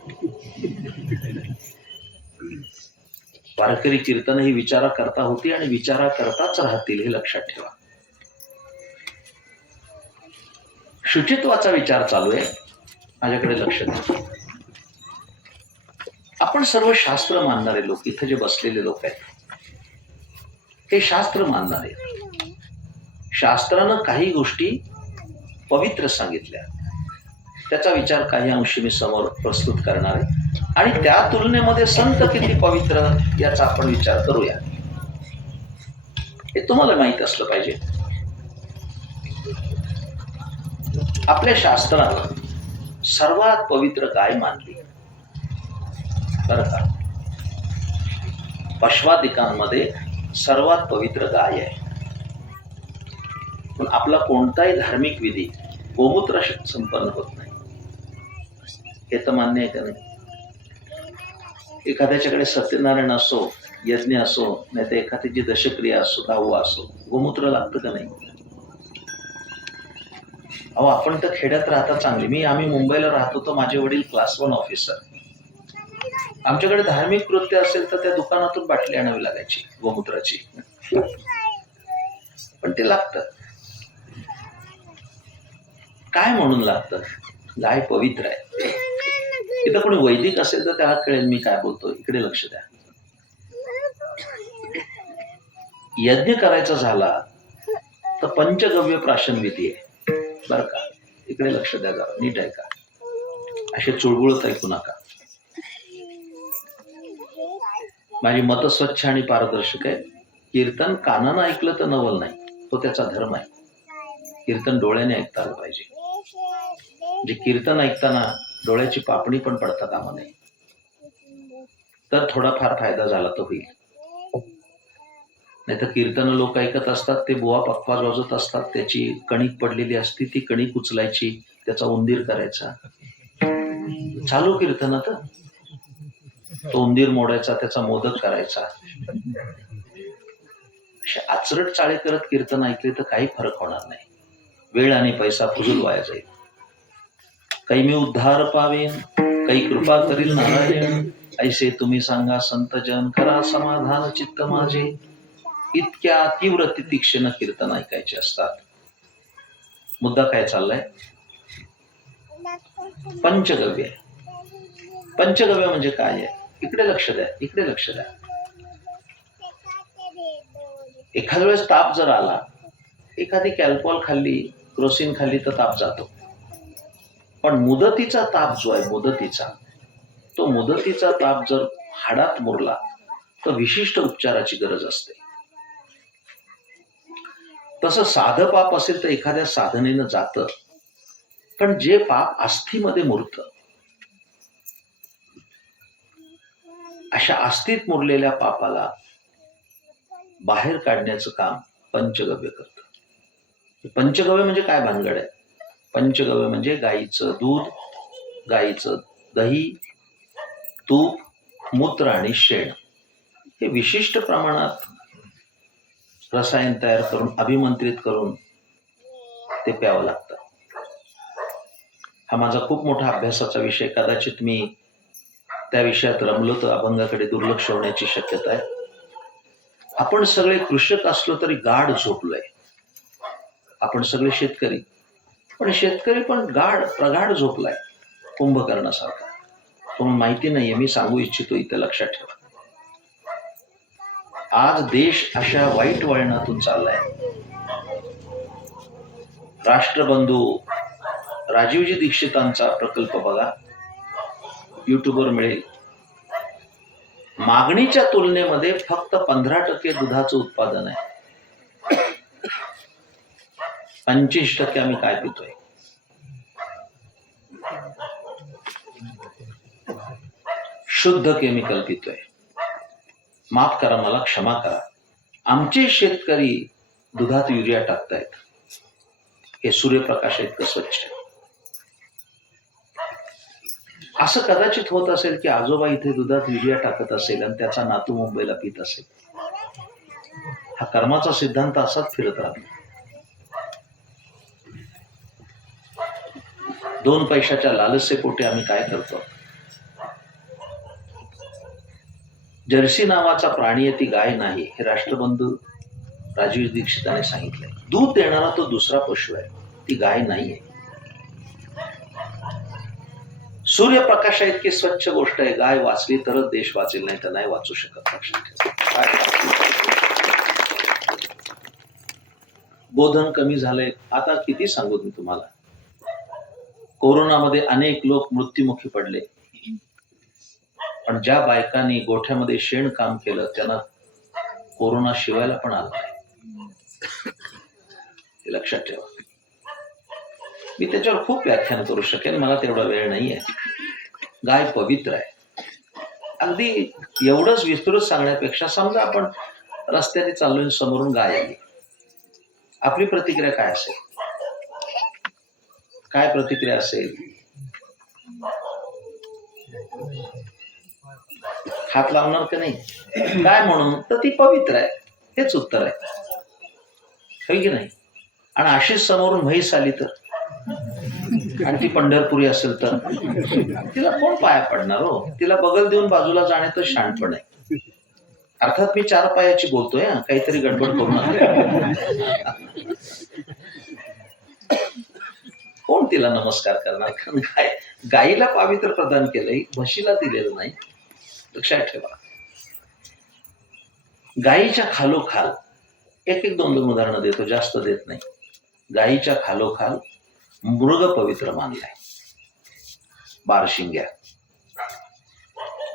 वारकरी कीर्तन ही विचारा करता होती आणि विचारा करताच राहतील, हे लक्षात ठेवा. शुचित्वाचा विचार चालू आहे, माझ्याकडे लक्ष द्या. आपण सर्व शास्त्र मानणारे लोक, इथे जे बसलेले लोक आहेत, हे शास्त्र मानणारे. शास्त्रानं काही गोष्टी पवित्र सांगितल्या, त्याचा विचार काही अंशी मी समोर प्रस्तुत करणार आहे आणि त्या तुलनेमध्ये संत किती पवित्र याचा आपण विचार करूया. हे तुम्हाला माहित असलं पाहिजे. आपल्या शास्त्रात सर्वात पवित्र गाय मानली बरं का. पशवादिकांमध्ये सर्वात पवित्र गाय आहे. पण आपला कोणताही धार्मिक विधी गोमूत्र संपन्न होत नाही, हे तर मान्य आहे का नाही. एखाद्याच्याकडे सत्यनारायण असो, यज्ञ असो, नाही तर एखाद्याची दशक्रिया असो, दहावा असो, गोमूत्र लागतं का नाही. अहो आपण तर खेड्यात राहता चांगली. आम्ही मुंबईला राहतो तर माझे वडील क्लास 1 ऑफिसर. आमच्याकडे धार्मिक कृत्य असेल तर त्या दुकानातून बाटली आणावी लागायची गोमूत्राची, पण ते लागतं. काय म्हणून लागतं? गाय पवित्र आहे. इथं कोणी वैदिक असेल तर त्याला कळेल मी काय बोलतो. इकडे लक्ष द्या. यज्ञ करायचा झाला तर पंचगव्य प्राशन विधी आहे बरं का. इकडे लक्ष द्या जरा, नीट ऐका. असे चुळबुळत ऐकू नका. माझी मतं स्वच्छ आणि पारदर्शक आहे. कीर्तन कानानं ऐकलं तर नवल नाही, तो त्याचा धर्म आहे. कीर्तन डोळ्याने ऐकता आलं पाहिजे. जे कीर्तन ऐकताना डोळ्याची पापणी पण पडता कामा नये, तर थोडाफार फायदा झाला तर होईल. नाही तर कीर्तन लोक ऐकत असतात, ते बुवा पखवाज वाजवत असतात, त्याची कणिक पडलेली असती, ती कणिक उचलायची, त्याचा उंदीर करायचा. चालू कीर्तनात तो उंदीर मोडायचा, त्याचा मोदक करायचा. असे आचरट चाळे करत कीर्तन ऐकले तर काही फरक होणार नाही. वेळ आणि पैसा फुजूल वाया जाईल. काही मी उद्धार पावेन, काही कृपा करील नारायण, ऐसे तुम्ही सांगा संतजन, करा समाधान चित्त माझे. इतक्या तीव्र तितिक्षेनं कीर्तन ऐकायचे असतात. मुद्दा काय चाललाय? पंचगव्य. पंचगव्य म्हणजे काय आहे? इकडे लक्ष द्या, इकडे लक्ष द्या. एखाद्या वेळेस ताप जर आला, एखादी कॅल्पॉल खाल्ली, क्रोसिन खाल्ली तर ताप जातो. पण मुदतीचा ताप जो आहे, मुदतीचा ताप जर हाडात मुरला तर विशिष्ट उपचाराची गरज असते. तसं साधं पाप असेल तर एखाद्या साधनेनं जातं. पण जे पाप अस्थीमध्ये मुरतं, अशा अस्थीत मुरलेल्या पापाला बाहेर काढण्याचं काम पंचगव्य करतं. पंचगव्य म्हणजे काय भानगड आहे? पंचगव्य म्हणजे गाईचं दूध, गाईचं दही, तूप, मूत्र आणि शेण हे विशिष्ट प्रमाणात रसायन तयार करून, अभिमंत्रित करून ते प्यावं लागतं. हा माझा खूप मोठा अभ्यासाचा विषय. कदाचित मी त्या विषयात रमलो तर अभंगाकडे दुर्लक्ष होण्याची शक्यता आहे. आपण सगळे कृषक असलो तरी गाढ झोपलोय. आपण सगळे शेतकरी, पण शेतकरी पण प्रगाढ झोपलाय कुंभकर्णासारखा. तुम्हाला माहिती नाहीये, मी सांगू इच्छितो, इथं लक्षात ठेवा. आज देश अशा वाईट वळणातून चाललाय. राष्ट्रबंधू राजीवजी दीक्षितांचा प्रकल्प बघा, युट्यूबवर मिळेल. मागणीच्या तुलनेमध्ये फक्त 15% दुधाचं उत्पादन आहे. 25% आम्ही काय पितोय? शुद्ध केमिकल पितोय. माफ करा, मला क्षमा करा. आमचे शेतकरी दुधात युरिया टाकतायत. हे सूर्यप्रकाश इतकं स्वच्छ. असं कदाचित होत असेल की आजोबा इथे दुधात युरिया टाकत असेल आणि त्याचा नातू मुंबईला पित असेल. हा कर्माचा सिद्धांत असाच फिरत राहतो. 2 पैशाच्या लालसेपोटी आम्ही काय करतो? जर्सी नावाचा प्राणी आहे, ती गाय नाही, हे राष्ट्रबंधू राजीव दीक्षिताने सांगितलंय. दूध देणारा तो दुसरा पशु आहे, ती गाय नाहीये. सूर्यप्रकाशा इतकी स्वच्छ गोष्ट आहे. गाय वाचली तरच देश वाचेल, नाही तर नाही वाचू शकत. बोधन कमी झालंय. आता किती सांगू मी तुम्हाला. कोरोनामध्ये अनेक लोक मृत्युमुखी पडले, पण ज्या बायकांनी गोठ्यामध्ये शेण काम केलं त्यांना कोरोना शिवायला पण आला. हे लक्षात ठेवा. मी त्याच्यावर खूप व्याख्यान करू शकेन, मला तेवढा वेळ नाहीये. गाय पवित्र आहे. अगदी एवढंच विस्तृत सांगण्यापेक्षा समजा आपण रस्त्याने चाललोय, समोरून गाय आली, आपली प्रतिक्रिया काय असेल? काय प्रतिक्रिया असेल? हात लावणार का नाही? काय म्हणून? तर ती पवित्र आहे, हेच उत्तर आहे, होय की नाही? आणि अशीच समोरून म्हैस आली तर, आणि ती पंढरपुरी असेल तर, तिला कोण पाया पडणार हो? तिला बगल देऊन बाजूला जाणे तर शहाणपण आहे. अर्थात मी 4 पायाची बोलतोय, काहीतरी गडबड करू नका. कोण तिला नमस्कार करणार? कारण गायीला पावित्र्य प्रदान केलंय, म्हशीला दिलेलं नाही. लक्षात ठेवा. गायीच्या खालोखाल एक 2 उदाहरणं देतो, जास्त देत नाही. गायीच्या खालोखाल मृग पवित्र मानलाय, बारशिंग्या.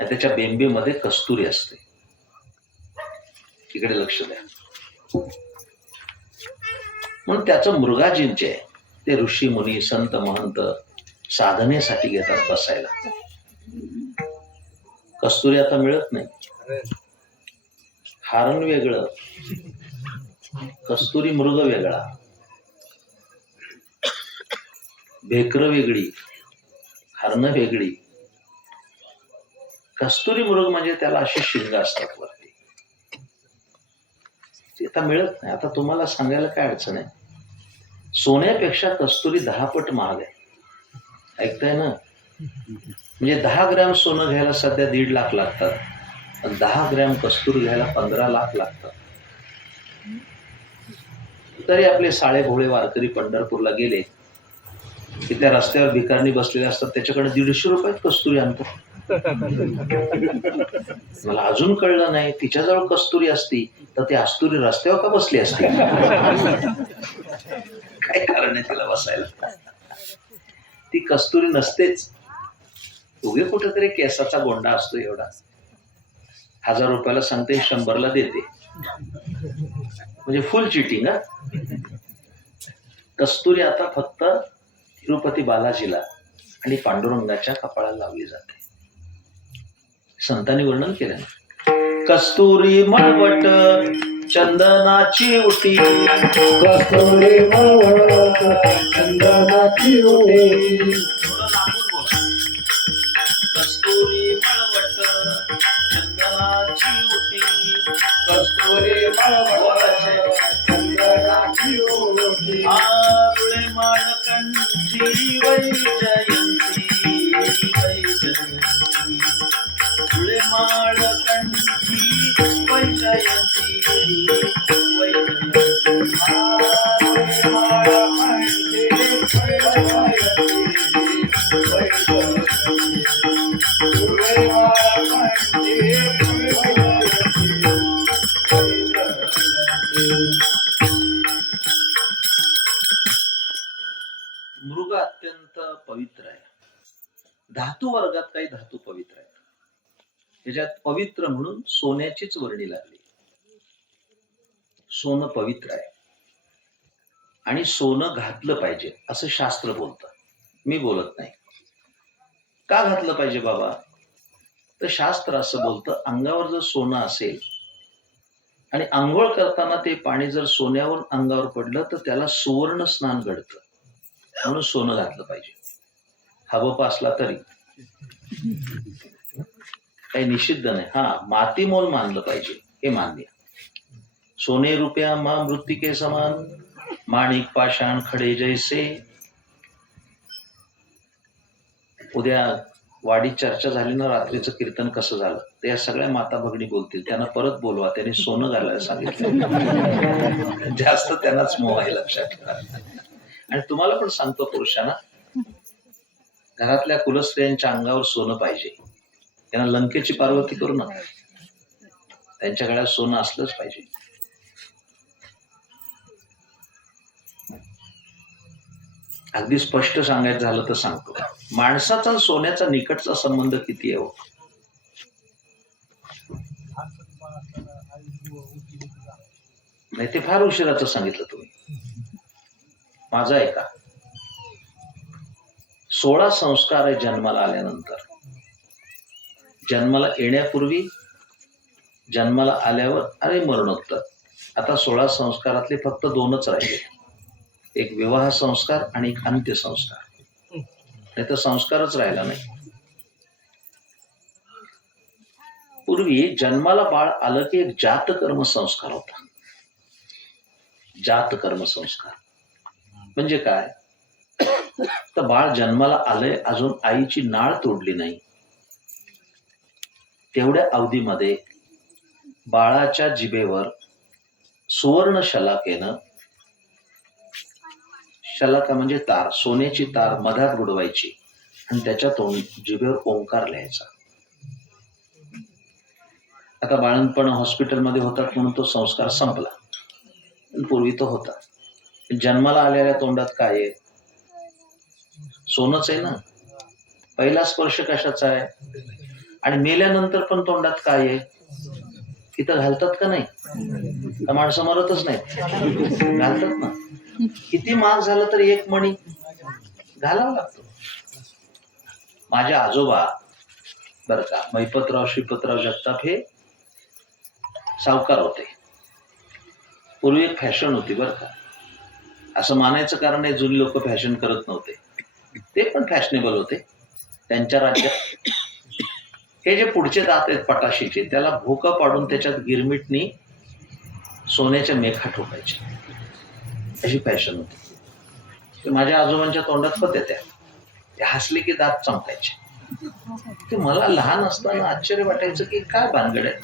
त्याच्या बेंबीमध्ये कस्तुरी असते. इकडे लक्ष द्या. म्हणून त्याचं मृगाजींचे आहे, ते ऋषी मुनी संत महंत साधनेसाठी घेतात बसायला. कस्तुरी आता मिळत नाही. हारण वेगळं, कस्तुरी मृग वेगळा, भेकर वेगळी, हरण वेगळी. कस्तुरी मृग म्हणजे त्याला अशी शिंग असतात वरती, ते आता मिळत नाही. आता तुम्हाला सांगायला काय अडचण आहे? सोन्यापेक्षा कस्तुरी 10 पट महाग आहे. ऐकताय ना? म्हणजे 10 ग्रॅम सोनं घ्यायला सध्या 1.5 लाख लागतात, पण 10 ग्रॅम कस्तुरी घ्यायला 15 लाख लागतात. तरी आपले साळे भोळे वारकरी पंढरपूरला गेले की त्या रस्त्यावर भिकारणी बसलेले असतात, त्याच्याकडे 150 रुपयात कस्तुरी आणतात. मला अजून कळलं नाही, तिच्याजवळ कस्तुरी असती तर ती अस्तुरी रस्त्यावर का बसली असती? काय कारण आहे तिला बसायला? ती कस्तुरी नसतेच, उगे कुठेतरी केसाचा गोंडा असतो एवढा. 1000 रुपयाला सांगते, 100ला देते, म्हणजे फुल चिटिंग. कस्तुरी आता फक्त तिरुपती बालाजीला आणि पांडुरंगाच्या कपाळाला लावली जाते. संतांनी वर्णन केलं ना, कस्तुरी मळवट चंदनाची उटी, कस्तुरी मळवट चंदनाची उटी, कस्तुरी मळवट चंदनाची उटी, कस्तुरी मळवट चंदनाची उटी, आरुळे माळकंठी वैजयंती, वैजयंती, रुळे माळकंठी वैजयंती, वैजयंती, आरुळे माळकंठी मृग अत्यंत पवित्र आहे. धातू वर्गात काही धातू पवित्र आहेत. त्याच्यात पवित्र म्हणून सोन्याचीच वर्णी लागली. सोनं पवित्र आहे आणि सोनं घातलं पाहिजे असं शास्त्र बोलतं, मी बोलत नाही. का घातलं पाहिजे बाबा? तर शास्त्र असं बोलतं, अंगावर जर सोनं असेल आणि आंघोळ करताना ते पाणी जर सोन्यावर अंगावर पडलं तर त्याला सुवर्ण स्नान घडतं, म्हणून सोनं घातलं पाहिजे. हबप असला तरी काही निषिद्ध नाही. माती मोल मानलं पाहिजे, हे मान्य. सोने रुपया मा मृत्तिके समान, माणिक पाषाण खडे जैसे. उद्या वाडीत चर्चा झाली ना, रात्रीचं कीर्तन कसं झालं ते या सगळ्या माता भगिनी बोलतील. त्यांना परत बोलवा, त्यांनी सोनं घालायला सांगितलं. जास्त त्यांनाच मोह आहे, लक्षात ठेवा. आणि तुम्हाला पण सांगतो पुरुषांना, घरातल्या कुलस्त्रियांच्या अंगावर सोनं पाहिजे. त्यांना लंकेची पार्वती करू नका, त्यांच्या गळ्यात सोनं असलंच पाहिजे. अगदी स्पष्ट सांगायचं झालं तर सांगतो, माणसाचा सोन्याचा निकटचा संबंध किती आहे? नाही, ते फार उशिराचं सांगितलं तुम्ही. माझा आहे का? 16 संस्कार आहे जन्माला आल्यानंतर. जन्माला येण्यापूर्वी, जन्माला आल्यावर आणि मरणोत्तर. आता 16 संस्कारातले फक्त 2च राहिले. एक विवाह संस्कार आणि एक अंत्यसंस्कार. नाही तर संस्कारच राहिला नाही. पूर्वी जन्माला बाळ आलं की एक जातकर्म संस्कार होता. जातकर्म संस्कार म्हणजे काय? तर बाळ जन्माला आलंय, अजून आईची नाळ तोडली नाही, तेवढ्या अवधीमध्ये बाळाच्या जिभेवर सुवर्ण शलाकेनं, शलाका म्हणजे तार, सोन्याची तार मधात बुडवायची आणि त्याच्या जिभेवर ओंकार लिहायचा. आता बाळणपण हॉस्पिटलमध्ये होतात म्हणून तो संस्कार संपला, पूर्वी तो होता. जन्माला आलेल्या तोंडात काय आहे? सोनच आहे ना. पहिला स्पर्श कशाचा आहे? आणि मेल्यानंतर पण तोंडात काय आहे? इथं घालतात का नाही? तर माणसं मरतच नाही, घालतात ना. किती महाग झालं तरी एक मणी घालावा लागतो. माझे आजोबा बरं का, महिपतराव श्रीपतराव जगताप हे सावकार होते. पूर्वी एक फॅशन होती बरं का. असं मानायचं कारण आहे जुनी लोक फॅशन करत नव्हते, ते पण फॅशनेबल होते त्यांच्या राज्यात. हे जे पुढचे दात आहेत पटाशीचे, त्याला भोकं पाडून त्याच्यात गिरमिटनी सोन्याच्या मेखा ठोकायचे, अशी फॅशन होती. ते माझ्या आजोबांच्या तोंडात होत्या त्या. ते हसले की दात चमकायचे. ते मला लहान असताना आश्चर्य वाटायचं की काय भानगड आहे.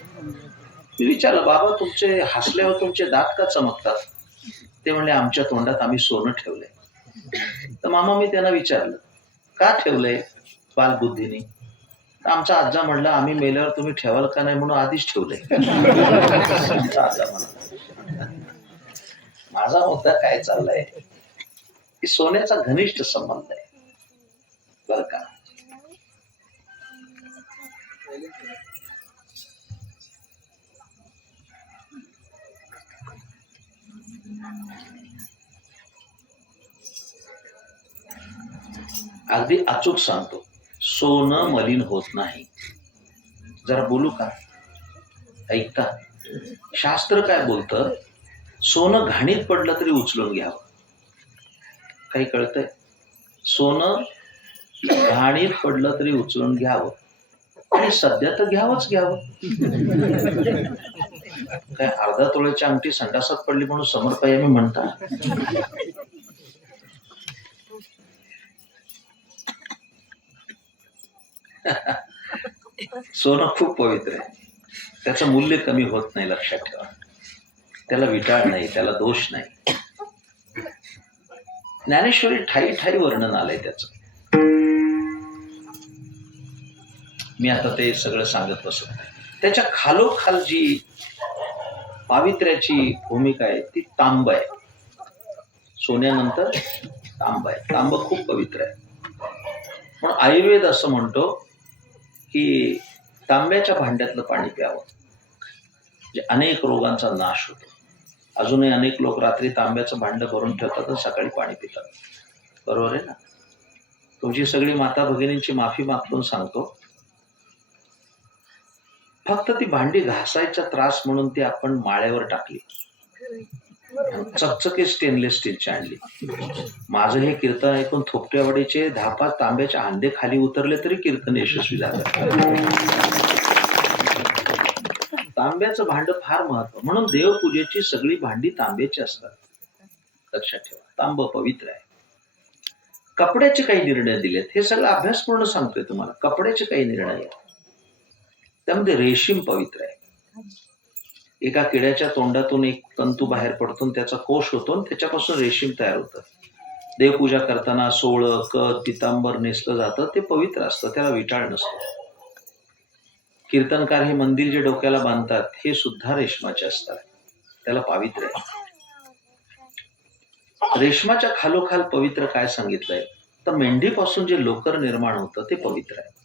मी विचारलं, बाबा तुमचे हसल्यावर तुमचे दात का चमकतात? ते म्हणले, आमच्या तोंडात आम्ही सोनं ठेवलंय. तर मामा मी त्यांना विचारलं, का ठेवलंय बालबुद्धीने? आमचा आजा म्हणला, आम्ही मेल्यावर तुम्ही ठेवाल का नाही म्हणून आधीच ठेवलंय. आजा म्हणला. माझा मुद्दा काय चाललाय की सोन्याचा घनिष्ठ संबंध आहे बर का. अगदी अचूक सांगतो, सोनं मलिन होत नाही. जरा बोलू का? ऐकता? शास्त्र काय बोलतं? सोनं घाणीत पडलं तरी उचलून घ्यावं. काही कळतंय? सोनं घाणीत पडलं तरी उचलून घ्यावं, आणि सध्या तर घ्यावंच घ्यावं. काय अर्धा तोळ्याची अंगठी संडासात पडली म्हणून समर्पय मी म्हणता? सोनं खूप पवित्र आहे, त्याचं मूल्य कमी होत नाही, लक्षात ठेवा. त्याला विटाळ नाही, त्याला दोष नाही. ज्ञानेश्वरी ठाई ठाई वर्णन आलंय त्याचं. मी आता ते सगळं सांगत बसत नाही. त्याच्या खालोखाल जी पावित्र्याची भूमिका आहे ती तांब आहे. सोन्यानंतर तांब आहे. तांब खूप पवित्र आहे. पण आयुर्वेद असं म्हणतो की तांब्याच्या भांड्यातलं पाणी प्यावं, म्हणजे अनेक रोगांचा नाश होतो. अजूनही अनेक लोक रात्री तांब्याचं भांड भरून ठेवतात आणि सकाळी पाणी पितात. बरोबर आहे ना? तुमची सगळी माता भगिनींची माफी मागून सांगतो, फक्त ती भांडी घासायचा त्रास म्हणून ती आपण माळ्यावर टाकली, चकचके स्टेनलेस स्टीलची आणली. माझं हे कीर्तन ऐकून थोपट्यावाडीचे 10-5 तांब्याचे हांडे खाली उतरले तरी कीर्तन यशस्वी झालं. तांब्याचं भांड फार महत्व. म्हणून देवपूजेची सगळी भांडी तांब्याची असतात, लक्षात ठेवा. तांब पवित्र आहे. कपड्याचे काही निर्णय दिलेत, हे सगळं अभ्यासपूर्ण सांगतोय तुम्हाला. कपड्याचे काही निर्णय आहेत, त्यामध्ये रेशीम पवित्र आहे. एका किड्याच्या तोंडातून एक तंतू बाहेर पडतो, त्याचा कोश होतो आणि त्याच्यापासून रेशीम तयार होतं. देवपूजा करताना सोळं, कत, पितांबर नेसलं जातं, ते पवित्र असतं, त्याला विटाळ नसतो. कीर्तनकार हे मंदिर जे डोक्याला बांधतात हे सुद्धा रेशमाचे असतात, त्याला पावित्र्य आहे. रेशमाच्या खालोखाल पवित्र काय सांगितलंय तर मेंढीपासून जे लोकर निर्माण होतं ते पवित्र आहे.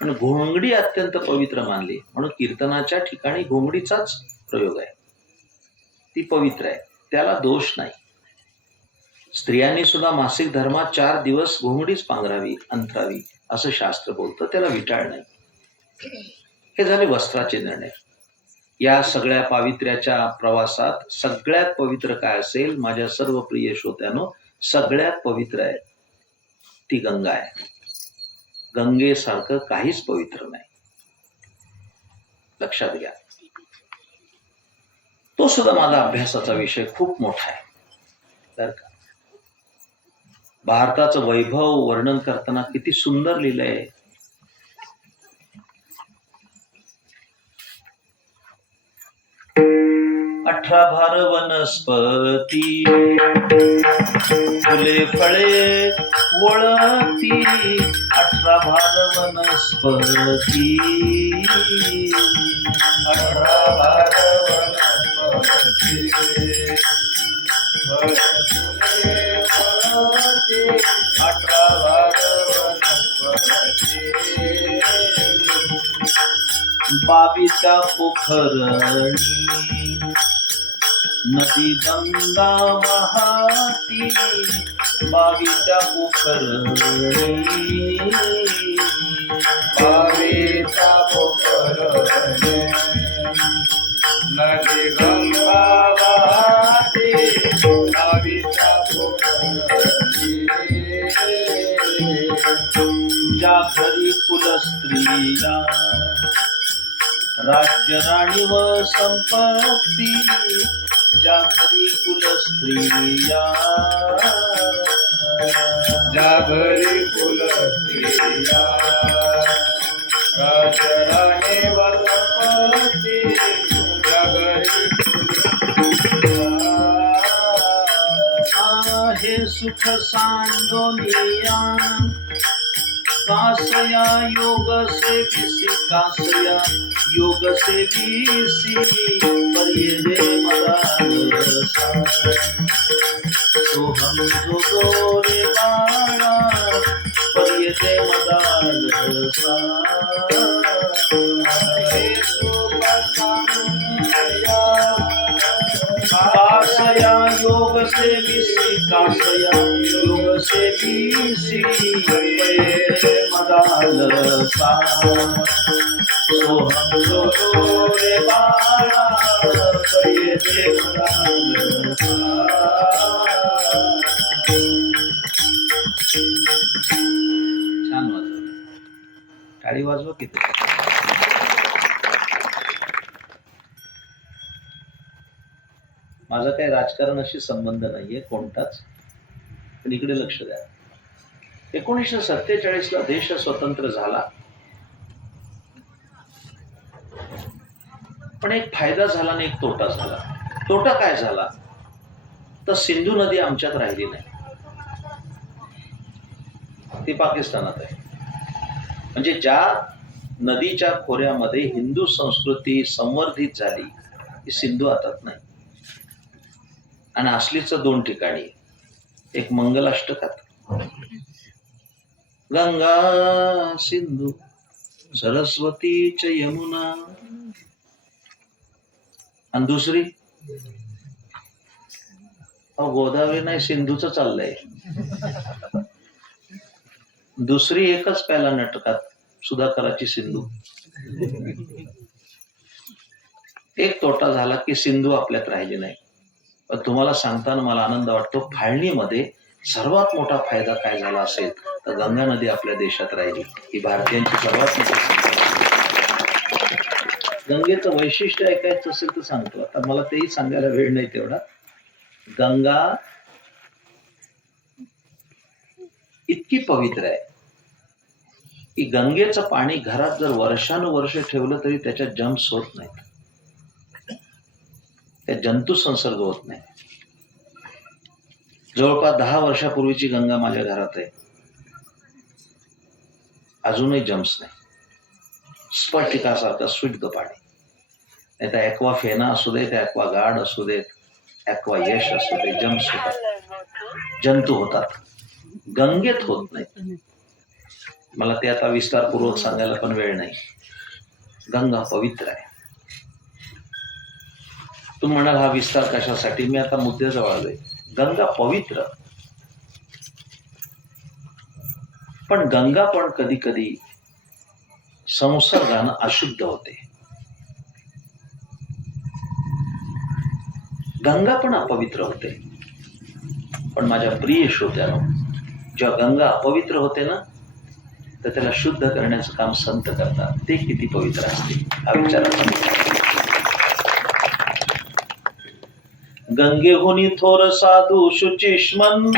आणि घोंगडी अत्यंत पवित्र मानली म्हणून कीर्तनाच्या ठिकाणी घोंगडीचाच प्रयोग आहे. ती पवित्र आहे, त्याला दोष नाही. स्त्रियांनी सुद्धा मासिक धर्मात 4 दिवस घोंगडीच पांघरावी, अंथरावी असं शास्त्र बोलतं, त्याला विटाळ नाही. हे झाले वस्त्राचे निर्णय. या सगळ्या पावित्र्याच्या प्रवासात सगळ्यात पवित्र काय असेल माझ्या सर्व प्रिय श्रोत्यांनो, सगळ्यात पवित्र आहे ती गंगा आहे. गंगेसारखं काहीच पवित्र नाही, लक्षात घ्या. तो सुद्धा माझा अभ्यासाचा विषय खूप मोठा आहे बरं का. भारताचं वैभव वर्णन करताना किती सुंदर लिहिलंय. अठरा भार वनस्पती, फुले फळे वळती, 18 भार वनस्पती, 18 भार वनस्पती, फळे वळती, 18 भार वनस्पती, 22 पोखरणी नदी गंगा वाहती, 22 पोखरणी, 22 पोखरणी नदी गंगा वाहती, 22 पोखरणी. ज्या घरी कुलस्त्रिया राज्य राणी व संपत्ती, ज्या घरी कुलस्त्रिया ज्या घरी कुलस्त्रिया राजराणी व संपत्ती, ज्या घरी कुलस्त्रिया आहे सुख सांडोनिया, कासया योग सेविसी, कासया योग सेविसी, पर्ये दे मदालसा, सोहम जो रे बाळा, पर्ये दे मदालसा. कासया योग सेविसी, कासया योग सेविसी, मदालसा, सोहम जो रे बाळा, पर्ये मदालसा. छान वाजवलं, टाळी वाजवा किती. माझा काही राजकारणाशी संबंध नाहीये कोणताच, पण इकडे लक्ष द्या. 1947 ला देश स्वतंत्र झाला, पण एक फायदा झाला आणि एक तोटा झाला. तोटा काय झाला तर सिंधू नदी आमच्यात राहिली नाही, ती पाकिस्तानात आहे. म्हणजे ज्या नदीच्या खोऱ्यामध्ये हिंदू संस्कृती संवर्धित झाली ती सिंधू हातात नाही. आणि असलीच 2 ठिकाणी, एक मंगलाष्टकात गंगा सिंधू सरस्वती च यमुना, आणि दुसरी गोदावरी नाही सिंधूच चाललंय. दुसरी एकच पहिला नाटकात सुधाकराची सिंधू. एक तोटा झाला की सिंधू आपल्यात राहिली नाही. पण तुम्हाला सांगताना मला आनंद वाटतो, फाळणीमध्ये सर्वात मोठा फायदा काय झाला असेल तर गंगा नदी आपल्या देशात राहिली. ही भारतीयांची सर्वात मोठी. गंगेचं वैशिष्ट्य ऐकायचं असेल तर सांगतो, आता मला तेही सांगायला वेळ नाही तेवढा. गंगा इतकी पवित्र आहे की गंगेचं पाणी घरात जर वर्षानुवर्ष ठेवलं तरी त्याच्यात जम्स होत नाहीत, त्या जंतू संसर्ग होत नाही. जवळपास 10 वर्षापूर्वीची गंगा माझ्या घरात आहे, अजूनही जम्स नाही. स्फटिकासारखं स्वीट ग पाणी. नाही तर ॲक्वा फेना असू देत, ॲक्वा गार्ड असू देत, ॲक्वा यश असू दे, जम्स होतात, जंतू होतात, गंगेत होत नाही. मला ते आता विस्तारपूर्वक सांगायला पण वेळ नाही. गंगा पवित्र आहे. तुम्ही म्हणाल हा विस्तार कशासाठी, मी आता मुद्द्याजवळ आलोय. गंगा पवित्र पण गंगा पण कधी कधी संसर्गानं अशुद्ध होते. गंगा पण अपवित्र होते. पण माझ्या प्रिय श्रोत्यानो, जेव्हा गंगा अपवित्र होते ना, तर त्याला शुद्ध करण्याचं काम संत करतात. ते किती पवित्र असते हा विचाराचा. गंगेहुनी थोर साधू शुचिष्मंत,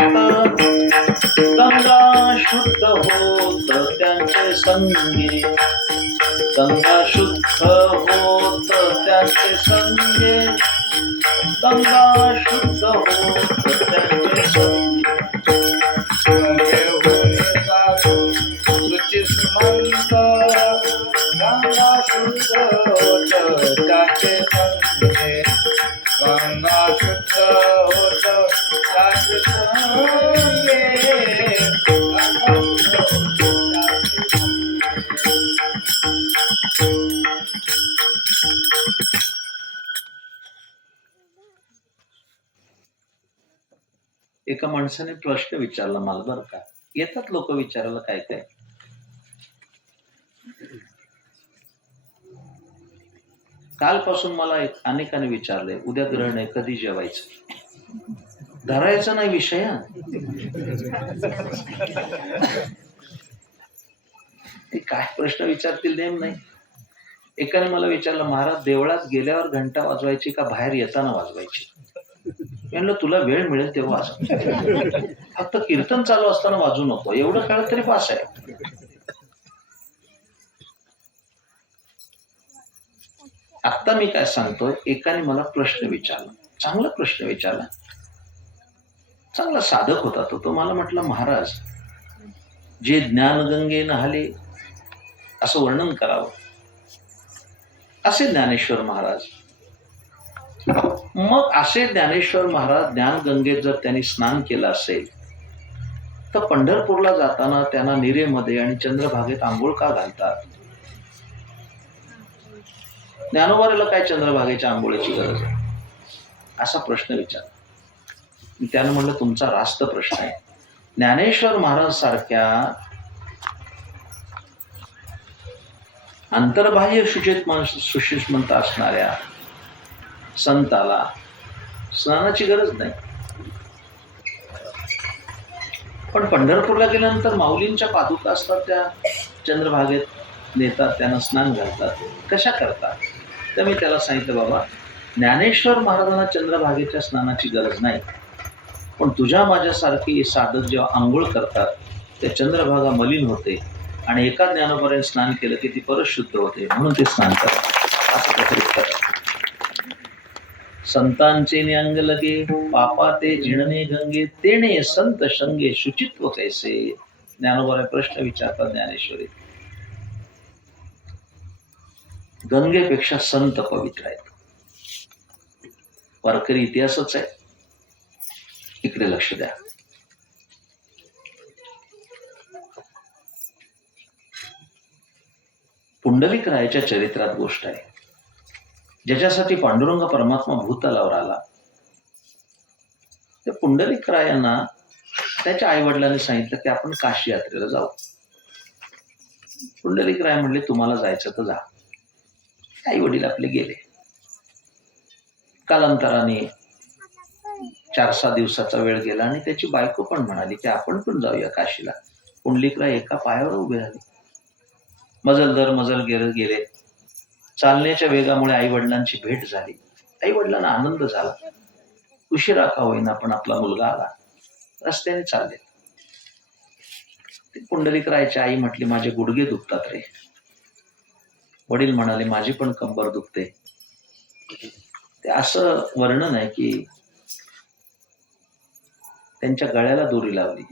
गंगा शुद्ध होत त्यांचे संगे, गंगा शुद्ध होत त्यांचे संगे, गंगा शुद्ध होत त्यांचे संगे. शुचिष्मंत, गंगा शुद्ध होत त्याचे संगे, गंगा शुद्ध होत त्याचे संगे, गंगा शुद्ध होत एका माणसाने प्रश्न विचारला मला, बरं का, येतात लोक विचारायला काय काय. कालपासून मला अनेकाने विचारले, उद्या ग्रहण आहे, कधी जेवायचं. धरायचा नाही विषय. ते काय प्रश्न विचारतील नेम नाही. एकाने मला विचारलं, महाराज देवळात गेल्यावर घंटा वाजवायची का बाहेर येताना वाजवायची? म्हणलं तुला वेळ मिळेल तेव्हा वाजव, फक्त कीर्तन चालू असताना वाजू नको, एवढं कळत तरी पास आहे. आता मी काय सांगतोय, एकाने मला प्रश्न विचारला, चांगला प्रश्न विचारला, चांगला साधक होता तो मला म्हटलं, महाराज जे ज्ञानगंगे नहाले असं वर्णन करावं, असे ज्ञानेश्वर महाराज. मग असे ज्ञानेश्वर महाराज ज्ञानगंगेत जर त्यांनी स्नान केलं असेल, तर पंढरपूरला जाताना त्यांना निरेमध्ये आणि चंद्रभागेत आंघोळ का घालतात? ज्ञानोबाला काय चंद्रभागेच्या आंघोळीची गरज आहे? असा प्रश्न विचारला. त्यानं म्हणलं, तुमचा रास्त प्रश्न आहे. ज्ञानेश्वर महाराज सारख्या अंतर्बाह्य सुशिष्मंत असणाऱ्या संताला स्नानाची गरज नाही. पण पंढरपूरला गेल्यानंतर माऊलींच्या पादुका असतात, त्या चंद्रभागेत नेतात, त्यांना स्नान घालतात. कशा करतात? तर मी त्याला सांगितलं, बाबा ज्ञानेश्वर महाराजांना चंद्रभागेच्या स्नानाची गरज नाही, पण तुझ्या माझ्यासारखी साधक जेव्हा आंघोळ करतात, ते चंद्रभागा मलिन होते आणि एका ज्ञानोबाने स्नान केलं की ती परत शुद्ध होते, म्हणून ते स्नान करतात. असं काहीतरी करतात. संतांचे न्यांग लगे पापा ते जिणने गंगे, तेणे संत शंगे शुचित्व कैसे. ज्ञानोबाने प्रश्न विचारतात ज्ञानेश्वरी. गंगेपेक्षा संत पवित्र आहेत. वारकरी इतिहासच आहे, इकडे लक्ष द्या. पुंडलिक रायाच्या चरित्रात गोष्ट आहे, ज्याच्यासाठी पांडुरंग परमात्मा भूतलावर आला. त्या पुंडलिक रायांना त्याच्या आई वडिलांनी सांगितलं की आपण काशी यात्रेला जाऊ. पुंडलिक राय म्हणले, तुम्हाला जायचं तर जा. आई वडील आपले गेले. कालांतराने 4-6 दिवसाचा वेळ गेला आणि त्याची बायको पण म्हणाली की आपण पण जाऊया काशीला. पुंडलिक राय एका पायावर उभे राहिले. मजल दर मजल गेले. चालण्याच्या वेगामुळे आई वडिलांची भेट झाली. आई वडिलांना आनंद झाला. उशिरा का होईना पण आपला मुलगा आला. रस्त्याने चालले. पुंडलिक रायची आई म्हटली, माझे गुडघे दुखतात रे. वडील म्हणाले, माझी पण कंबर दुखते. ते असं वर्णन आहे की त्यांच्या गळ्याला दोरी लावली.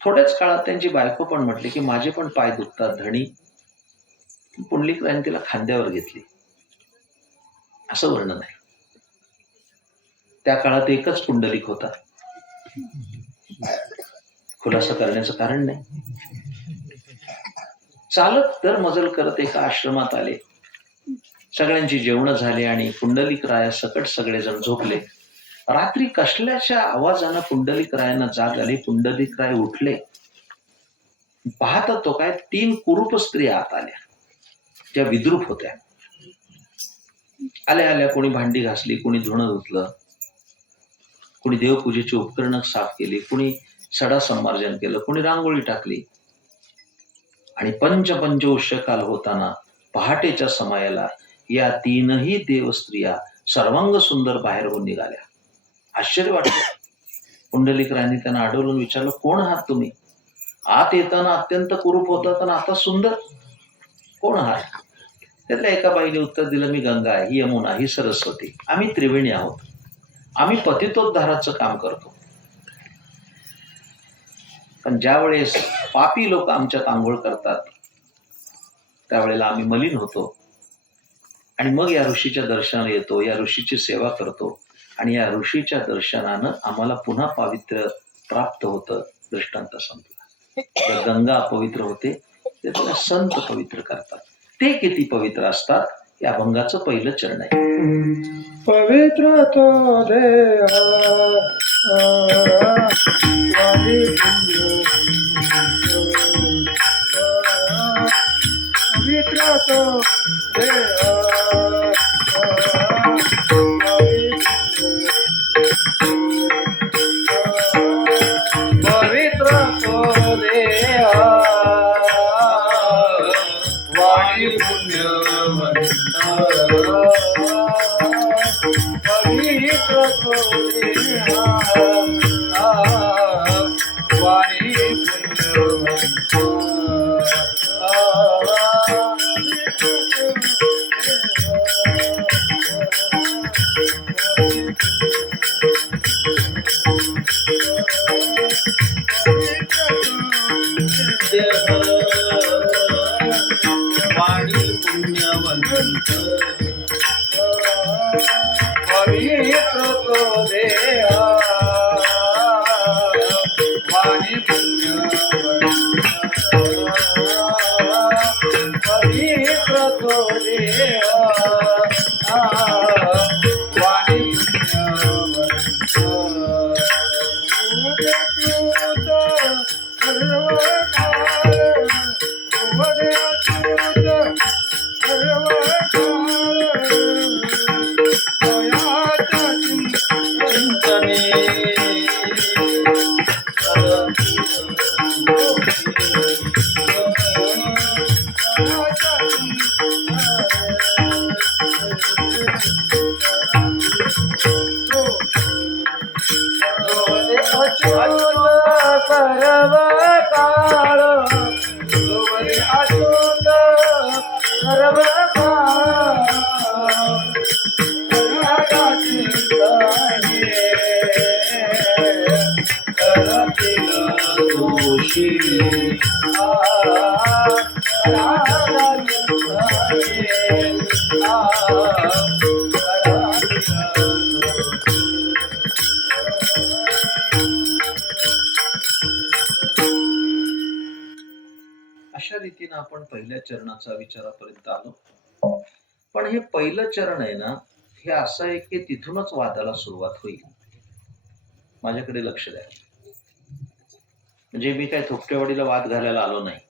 थोड्याच काळात त्यांची बायको पण म्हटली की माझे पण पाय दुखतात धणी. पुंडलिक रायाने तिला खांद्यावर घेतली, असं वर्णन आहे. त्या काळात एकच पुंडलिक होता. खुलासा करण्याचं कारण नाही. चालत दर मजल करत एका आश्रमात आले. सगळ्यांची जेवणं झाली आणि पुंडलिक राया सकट सगळेजण झोपले. रात्री कसल्याच्या आवाजानं पुंडलिकरायांना जाग आली. पुंडलिकराय उठले. पाहत तो काय 3 कुरूप स्त्रिया आत आल्या, त्या विद्रूप होत्या. आल्या आल्या कोणी भांडी घासली, कोणी धुणं धुतलं, कोणी देवपूजेची उपकरणं साफ केली, कोणी सडा संमार्जन केलं, कोणी रांगोळी टाकली. आणि पंचउष्यकाल होताना पहाटेच्या समयाला या 3ही देवस्त्रिया सर्वांग सुंदर बाहेर होऊन निघाल्या. आश्चर्य वाटलं. पुंडलिकरायांनी त्यांना आढळून विचारलं, कोण आहात तुम्ही? आत येताना अत्यंत कुरूप होतात आणि आता सुंदर, कोण आहात? त्यातल्या एका बाईने उत्तर दिलं, मी गंगा आहे, ही यमुना, ही सरस्वती, आम्ही त्रिवेणी आहोत. आम्ही पतितोद्धाराचं काम करतो. पण ज्या वेळेस पापी लोक आमच्यात आंघोळ करतात त्यावेळेला आम्ही मलिन होतो आणि मग या ऋषीच्या दर्शनाला येतो, या ऋषीची सेवा करतो आणि या ऋषीच्या दर्शनानं आम्हाला पुन्हा पावित्र्य प्राप्त होतं. दृष्टांत संपला. त्या गंगा अपवित्र होते, ते त्याला संत पवित्र करतात. ते किती पवित्र असतात या अभंगाचं पहिलं चरण आहे. पवित्र तो देह पवित्र तो पवित्र तो देह वाणी पुण्यवंत पवित्र तो देह वाणी पुण्यवंत वाणी पुण्यवंत पवित्र तो देह वाणी पुण्यवंत पवित्र तो देह वाणी सर्व काळ अच्युत सर्व अशा रीतीनं आपण पहिल्या चरणाचा विचारापर्यंत आलो. पण हे पहिलं चरण आहे ना, हे असं आहे की तिथूनच वादाला सुरुवात होईल. माझ्याकडे लक्ष द्या. म्हणजे मी काय थोपटेवाडीला वाद घालायला आलो नाही,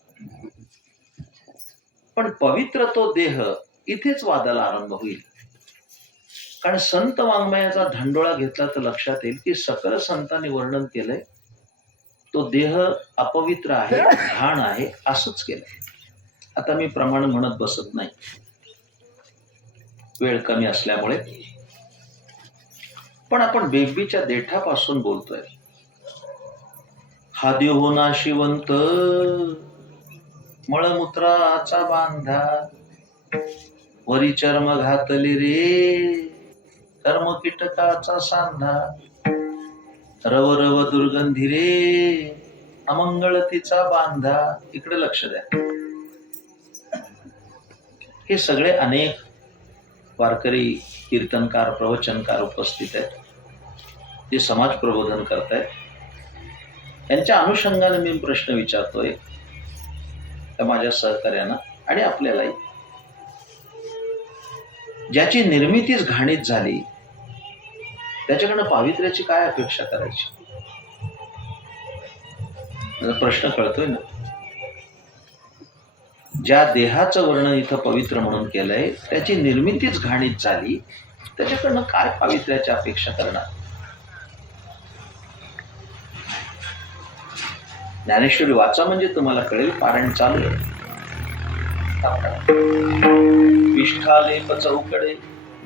पण पवित्र तो देह इथेच वादाला आरंभ होईल. कारण संत वाङ्मयाचा धांडोळा घेतला तर लक्षात येईल की सकल संतांनी वर्णन केलंय तो देह अपवित्र आहे, घाण आहे, असंच केलंय. आता मी प्रमाण म्हणत बसत नाही, वेळ कमी असल्यामुळे. पण आपण बेबीच्या देठापासून बोलतोय. हा देह हो नाशिवंत मळमूत्राचा बांधा, वरी चर्म घातले रे कर्म कीटकाचा सांधा, रव रव दुर्गंधी रे अमंगळतीचा बांधा. इकडे लक्ष द्या. हे सगळे अनेक वारकरी कीर्तनकार प्रवचनकार उपस्थित आहेत, जे समाज प्रबोधन करतायत. यांच्या अनुषंगाने मी प्रश्न विचारतोय त्या माझ्या सहकार्यांना आणि आपल्यालाही. ज्याची निर्मितीच घाणीत झाली त्याच्याकडनं पावित्र्याची काय अपेक्षा करायची? मला प्रश्न कळतोय ना? ज्या देहाचं वर्णन इथं पवित्र म्हणून केलंय त्याची निर्मितीच घाणीत झाली, त्याच्याकडनं काय पावित्र्याची अपेक्षा करणार? ज्ञानेश्वरी वाचा म्हणजे तुम्हाला कळेल. पारायण चालू आहे. विष्ठालेप चौकडे,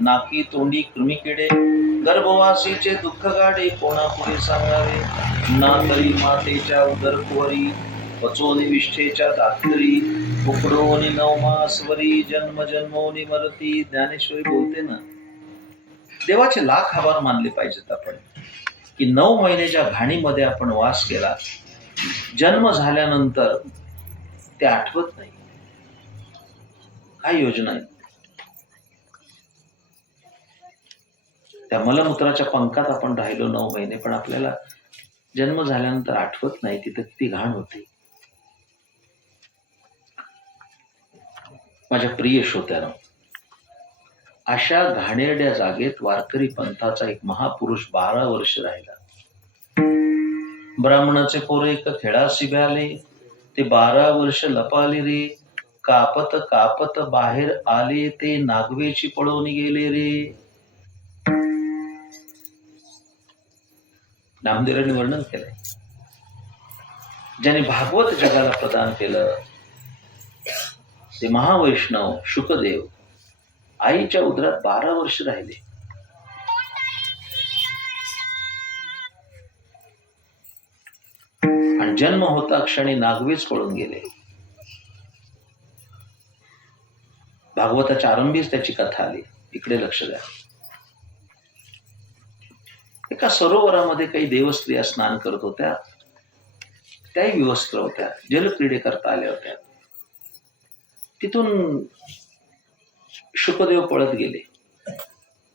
नाकी तोंडी कृमी किडे, गर्भवासीचे दुःख गाडे, कोणापुढे सांगावे? ना तरी मातेच्या उदरकुवरी, वचोनी विष्ठेच्या दातरी, उकडोनी नवमासवरी, जन्म जन्मोनी मरती. ज्ञानेश्वरी बोलते ना, देवाचे लाख आभार मानले पाहिजेत आपण की 9 महिन्याच्या घाणीमध्ये आपण वास केला. जन्म झाल्यानंतर ते आठवत नाही. काय योजना आहे? त्या मलमूत्राच्या पंखात आपण राहिलो 9 महिने, पण आपल्याला जन्म झाल्यानंतर आठवत नाही तिथं किती घाण होती. माझ्या प्रिय श्रोत्यानो, अशा घाणेरड्या जागेत वारकरी पंथाचा एक महापुरुष 12 वर्ष राहिला. ब्राह्मणाचे पोरे एक खेळासी भ्याले, ते 12 वर्ष लपाले रे. कापत कापत बाहेर आले, ते नागवेची पळून गेले रे. नामदेवांनी वर्णन केलंय. ज्याने भागवत जगाला प्रदान केलं ते महावैष्णव शुकदेव आईच्या उदरात 12 वर्ष राहिले. आणि जन्म होता क्षणी नागवेच पळून गेले. भागवताच्या आरंभीच त्याची कथा आली. इकडे लक्ष द्या. एका सरोवरामध्ये काही देवस्त्रिया स्नान करत होत्या. त्याही विवस्त्र होत्या, जलक्रीडे करता आल्या होत्या. तिथून शुकदेव पळत गेले.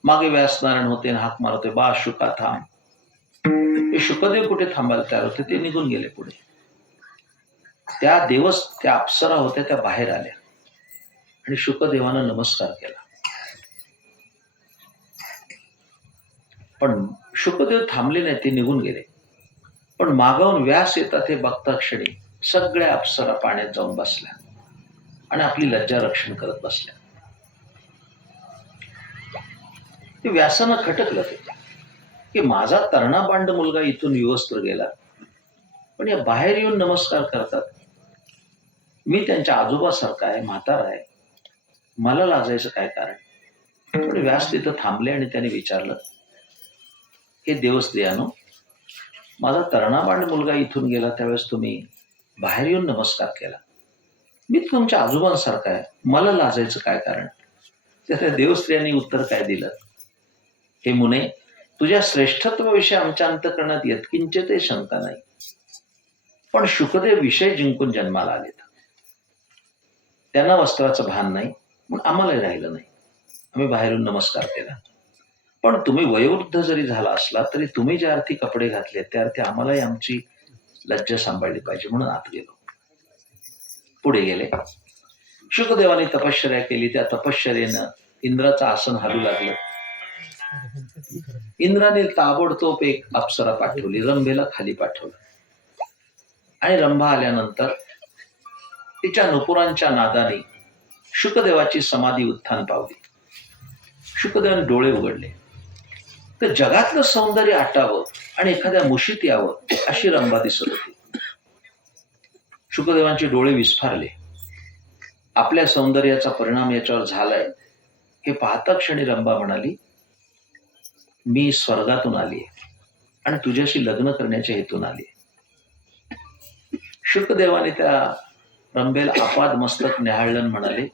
मागे व्यासनारायण होते आणि हाक मारत होते, बा शुका थांब. हे शुकदेव कुठे थांबायला तयार होते, ते निघून गेले पुढे. त्या अप्सरा होत्या, त्या बाहेर आल्या आणि शुकदेवानं नमस्कार केला. पण शुकदेव थांबले नाही, ते निघून गेले. पण मागावून व्यास येतात हे बघता क्षणी सगळ्या अप्सरा पाण्यात जाऊन बसल्या आणि आपली लज्जा रक्षण करत बसल्या. ते व्यासानं खटकलं ते की माझा तरणा-बांड मुलगा इथून विवस्त्र गेला, पण या बाहेर येऊन नमस्कार करतात. मी त्यांच्या आजोबासारखा आहे, म्हातारा आहे, मला लाजायचं काय कारण? पण व्यास तिथं थांबले आणि त्याने विचारलं, हे देवस्त्रियानो, माझा तरणा-बांड मुलगा इथून गेला त्यावेळेस तुम्ही बाहेर येऊन नमस्कार केला. मी तुमच्या आजोबांसारखा आहे, मला लाजायचं काय कारण? त्या देवस्त्रियांनी उत्तर काय दिलं, हे मुने, तुझ्या श्रेष्ठत्वाविषयी आमच्या अंतःकरणात यत्किंचितही शंका नाही, पण शुकदेव विषय जिंकून जन्माला आलेत. त्यांना वस्त्राचं भान नाही, मग आम्हालाही राहिलं नाही. आम्ही बाहेरून नमस्कार केला. पण तुम्ही वयोवृद्ध जरी झाला असला तरी तुम्ही ज्या अर्थी कपडे घातले त्या अर्थी आम्हालाही आमची लज्जा सांभाळली पाहिजे, म्हणून आत गेलो. पुढे गेले. शुकदेवाने तपश्चर्या केली. त्या तपश्चर्येनं इंद्राचं आसन हलू लागलं. इंद्राने ताबडतोब एक अप्सरा पाठवली, रंभेला खाली पाठवलं. आणि रंभा आल्यानंतर तिच्या नुपुरांच्या नादाने शुकदेवाची समाधी उत्थान पावली. शुकदेवाने डोळे उघडले तर जगातलं सौंदर्य आटावं आणि एखाद्या मुशीत यावं अशी रंभा दिसत होती. शुकदेवांचे डोळे विस्फारले. आपल्या सौंदर्याचा परिणाम याच्यावर झालाय हे पाहता क्षणी रंभा म्हणाली, मी स्वर्गातून आली आणि तुझ्याशी लग्न करण्याच्या हेतून आली. शुकदेवाने त्या रंभेला अपाद मस्तक न्याहाळलं म्हणाले,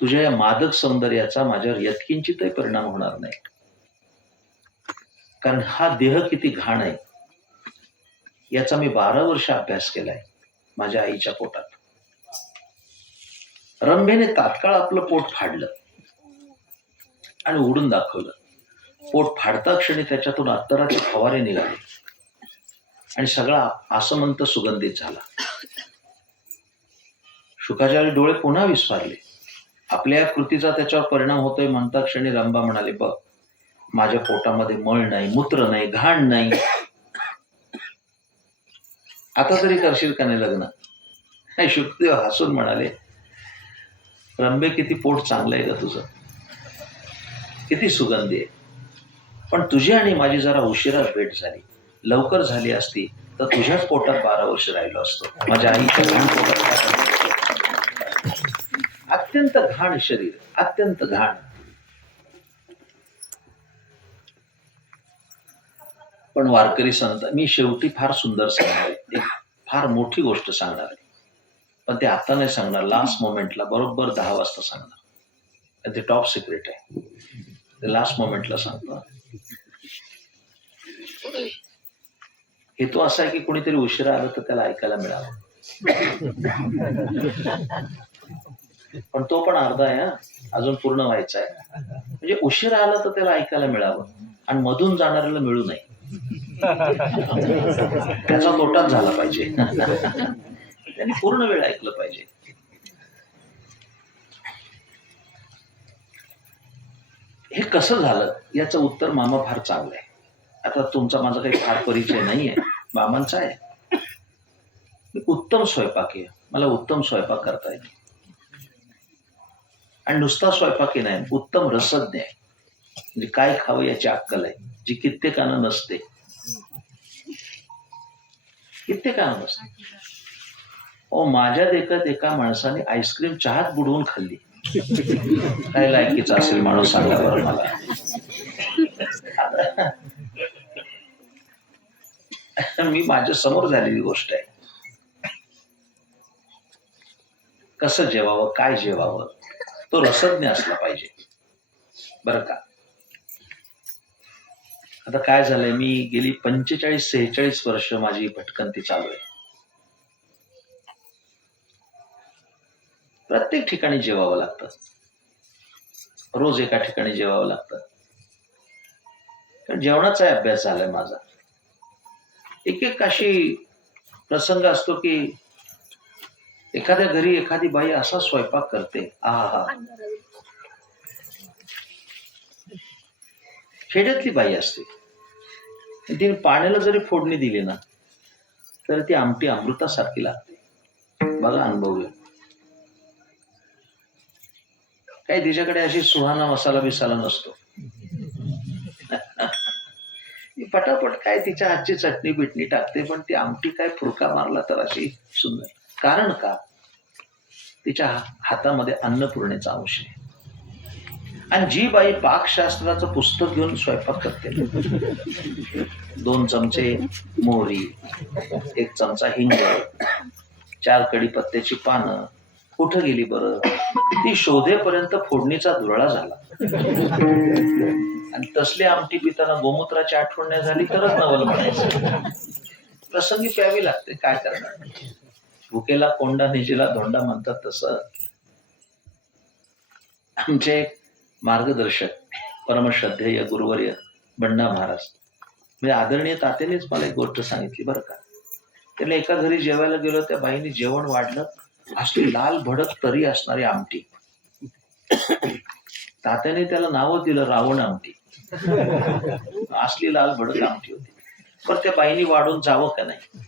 तुझ्या या मादक सौंदर्याचा माझ्यावर यत्किंचितही परिणाम होणार नाही, कारण हा देह किती घाण आहे याचा मी 12 वर्ष अभ्यास केलाय माझ्या आईच्या पोटात. रंभेने तात्काळ आपलं पोट फाडलं आणि उडून दाखवलं. पोट फाडता क्षणी त्याच्यातून अत्तराचे फवारे निघाले आणि सगळा आसमंत सुगंधित झाला. शुकाचार्य डोळे पुन्हा विस्फारले. आपल्या या कृतीचा त्याच्यावर परिणाम होतोय म्हणता क्षणी रंभा म्हणाले, बघ, माझ्या पोटामध्ये मळ नाही, मूत्र नाही, घाण नाही. आता तरी करशील का नाही लग्न? नाही. शुकदेव हसून म्हणाले, रंबे किती पोट चांगलं आहे का तुझं, किती सुगंधी आहे. पण तुझी आणि माझी जरा उशिरा भेट झाली. लवकर झाली असती तर तुझ्याच पोटात 12 वर्ष राहिलो असतो. माझ्या आईच्या घाण पोटात. अत्यंत घाण शरीर, अत्यंत घाण. पण वारकरी संत, मी शेवटी फार सुंदर सांगणार आहे, एक फार मोठी गोष्ट सांगणार आहे. पण ते आता नाही सांगणार, लास्ट मोमेंटला बरोबर 10 वाजता सांगणार. ते टॉप सिक्रेट आहे, ते लास्ट मोमेंटला सांगतो. हेतू असा आहे की कोणीतरी उशिरा आलं तर त्याला ऐकायला मिळावं. पण तो पण अर्धा आहे, अजून पूर्ण व्हायचा आहे. म्हणजे उशिरा आला तर त्याला ऐकायला मिळावं आणि मधून जाणाऱ्याला मिळू नये. त्याचा तोटाच झाला पाहिजे. त्यांनी पूर्ण वेळ ऐकलं पाहिजे. हे कसं झालं याचं उत्तर मामा फार चांगलं आहे. आता तुमचा माझा काही फार परिचय नाहीये, मामांचा आहे. उत्तम स्वयंपाक आहे, मला उत्तम स्वयंपाक करता येईल. आणि नुसता स्वयंपाकी नाही, उत्तम रसज्ञ आहे. म्हणजे काय खावं याची अक्कल आहे, जी कित्येकानं नसते. कित्येकानं नसते. माझ्या देखत एका माणसाने आईस्क्रीम चहात बुडवून खाल्ली. काय लायकीचा असेल माणूस, सांगा बरं मला. मी माझ्या समोर झालेली गोष्ट आहे. कसं जेवावं, काय जेवावं, तो रसज्ञ असला पाहिजे बरं का. आता काय झालंय, मी गेली 45-46 वर्ष माझी भटकंती चालू आहे. प्रत्येक ठिकाणी जेवावं लागतं, रोज एका ठिकाणी जेवावं लागतं. कारण जेवणाचा अभ्यास झालाय माझा. एक अशी प्रसंग असतो की एखाद्या घरी एखादी बाई असा स्वयंपाक करते, आहा, खेड्यातली बाई असते. तिने पाण्याला जरी फोडणी दिली ना तर ती आमटी अमृतासारखी लागते. बघा, अनुभव आहे. काही तिच्याकडे अशी सुहाना मसाला बिसाला नसतो. पटापट काय तिच्या हातची चटणी बिटणी टाकते, पण ती आमटी काय फुरका मारला तर अशी सुंदर. कारण का, तिच्या हातामध्ये अन्नपूर्णेचा अंश आहे. आणि जी बाई पाकशास्त्राचं पुस्तक घेऊन स्वयंपाक करते, 2 चमचे मोहरी, 1 चमचा हिंग, 4 कढीपत्त्याची पानं, कुठं गेली बरं, ती शोधेपर्यंत फोडणीचा धुरळा झाला. आणि तसली आमटी पिताना गोमूत्राची आठवण नाही झाली तरच नवल म्हणायचं. प्रसंगी प्यावी लागते, काय करणार. भुकेला कोंडा निजेला धोंडा म्हणतात तसं. आमचे मार्गदर्शक परमश्रद्धेय गुरुवर्य बंडा महाराज, म्हणजे आदरणीय तात्यानेच मला एक गोष्ट सांगितली बरं का. त्याला एका घरी जेवायला गेलो, त्या बाईने जेवण वाढलं, असली लाल भडक तरी असणारी आमटी. तात्याने त्याला नाव दिलं रावण आमटी. असली लाल भडक आमटी होती. पण त्या बाईने वाढून जावं का नाही.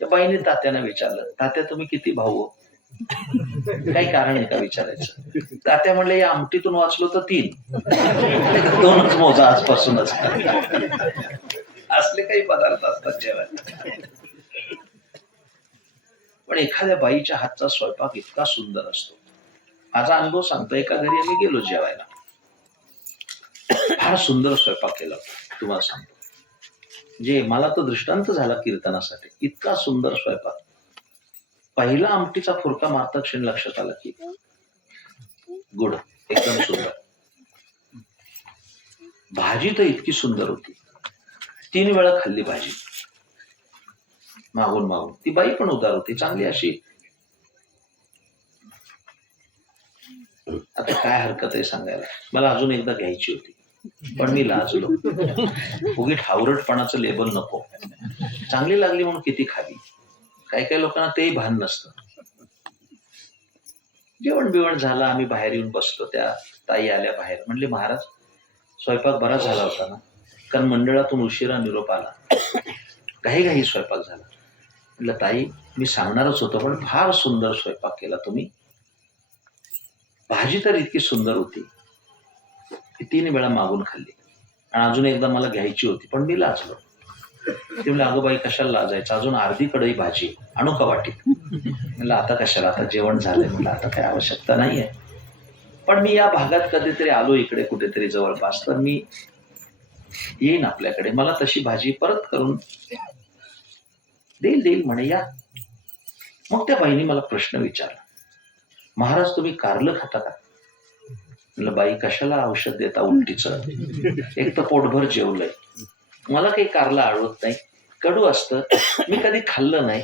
त्या बाईने तात्याने विचारलं, तात्या तुम्ही किती भाऊ हो, काही कारण आहे का विचारायचं. तात्या म्हणले, या आमटीतून वाचलो तर 3, 2च मोजा आजपासूनच. असले काही पदार्थ असतात जेवायला. पण एखाद्या बाईच्या हातचा स्वयंपाक इतका सुंदर असतो. माझा अनुभव सांगतो, एका घरी आम्ही गेलो जेवायला, फार सुंदर स्वयंपाक केला तुम्हाला सांगतो. जे मला तर दृष्टांत झाला कीर्तनासाठी, इतका सुंदर स्वयंपाक. पहिला आमटीचा फुरका मारता क्षण लक्षात आला की गुड एकदम सुंदर. भाजी तर इतकी सुंदर होती, 3 वेळा खाल्ली भाजी मागून मागून. ती बाई पण उदार होती, चांगली अशी. आता काय हरकत आहे सांगायला, मला अजून एकदा घ्यायची होती पण मी लाजलो. उगीच हावरटपणाचं लेबल नको. चांगली लागली म्हणून किती खाली. काही काही लोकांना तेही भान नसतं. जेवण बिवण झालं, आम्ही बाहेर येऊन बसलो. त्या ताई आल्या बाहेर, म्हणले महाराज स्वयंपाक बराच झाला होता ना, कारण मंडळातून उशिरा निरोप आला. घाई स्वयंपाक झाला. म्हटलं ताई, मी सांगणारच होतो, पण फार सुंदर स्वयंपाक केला तुम्ही. भाजी तर इतकी सुंदर होती की 3 वेळा मागून खाल्ली आणि अजून एकदा मला घ्यायची होती, पण मी लाजलो. ते म्हणलं, अगं बाई कशाला लाजायचं, अजून अर्धी कढई भाजी आणू का वाटीत? म्हणलं आता कशाला, आता जेवण झालंय, म्हणलं आता काही आवश्यकता नाहीये. पण मी या भागात कधीतरी आलो इकडे कुठेतरी जवळपास, तर मी येईन आपल्याकडे, मला तशी भाजी परत करून देईल म्हणे, या. मग त्या बाईने मला प्रश्न विचारला, महाराज तुम्ही कारलं खाता का? म्हणलं, बाई कशाला औषध देता उलटीचं, एक तर पोटभर जेवलंय, मला काही कारलं आवडत नाही, कडू असतं, मी कधी खाल्लं नाही.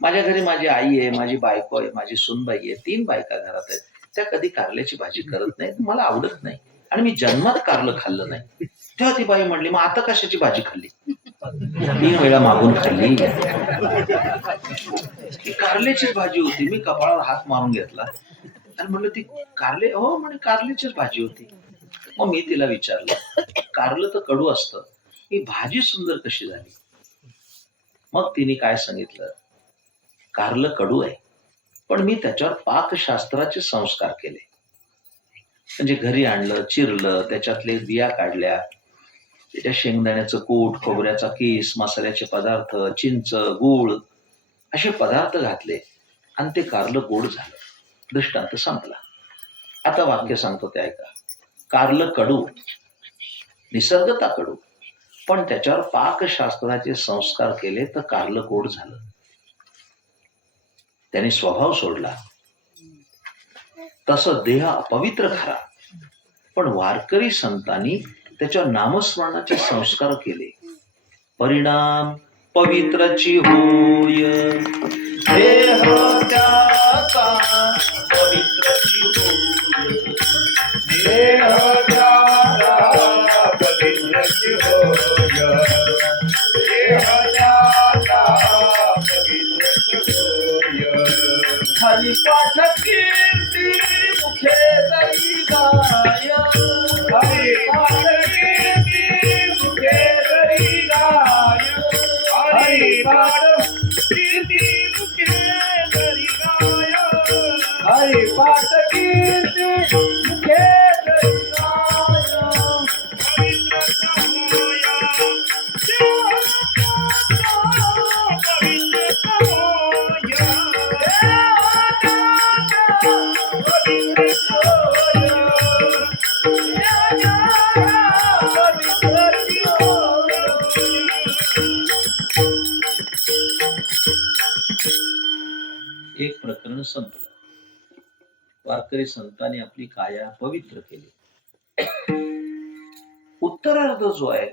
माझ्या घरी माझी आई आहे, माझी बायको आहे, माझी सूनबाई आहे, 3 बायका घरात आहेत, त्या कधी कारल्याची भाजी करत नाही, मला आवडत नाही आणि मी जन्मात कारलं खाल्लं नाही. तेव्हा ती बाई म्हणली, मग आता कशाची भाजी खाल्ली? 3 वेळा मागून खाल्ली. कारल्याचीच भाजी होती. मी कपाळावर हात मारून घेतला आणि म्हणलं, ती कारले? हो म्हणे, कारल्याचीच भाजी होती. मग मी तिला विचारलं, कारलं तर कडू असतं, ही भाजी सुंदर कशी झाली? मग तिने काय सांगितलं, कारलं कडू आहे, पण मी त्याच्यावर पाकशास्त्राचे संस्कार केले. म्हणजे घरी आणलं, चिरलं, त्याच्यातले बिया काढल्या, त्याच्या शेंगदाण्याचं कूट, खोबऱ्याचा किस, मसाल्याचे पदार्थ, चिंच, गूळ असे पदार्थ घातले आणि ते कारलं गोड झालं. दृष्टांत संपला. आता वाक्य सांगतो ते ऐका. कारलं कडू, निसर्गता कडू, पण त्याच्यावर पाकशास्त्राचे संस्कार केले तर कारलं गोड झालं. त्याने स्वभाव सोडला. तसं देह अपवित्र खरा, पण वारकरी संतांनी त्याच्यावर नामस्मरणाचे संस्कार केले. परिणाम पवित्रची होय, देह त्याचा पवित्रची होय, देह त्याचा पवित्रची होय, देह त्याचा पवित्रची होय. हरिपाठ कीर्ती मुखे तरी गाय, हरिपाठ कीर्ती मुखे तरी गाय, हरिपाठ कीर्ती मुखे तरी गाय, हरिपाठ कीर्ती मुखे तरी गाय. एक प्रकरण संपलं. वारकरी संतांनी आपली काया पवित्र केली. उत्तरार्ध जो आहे,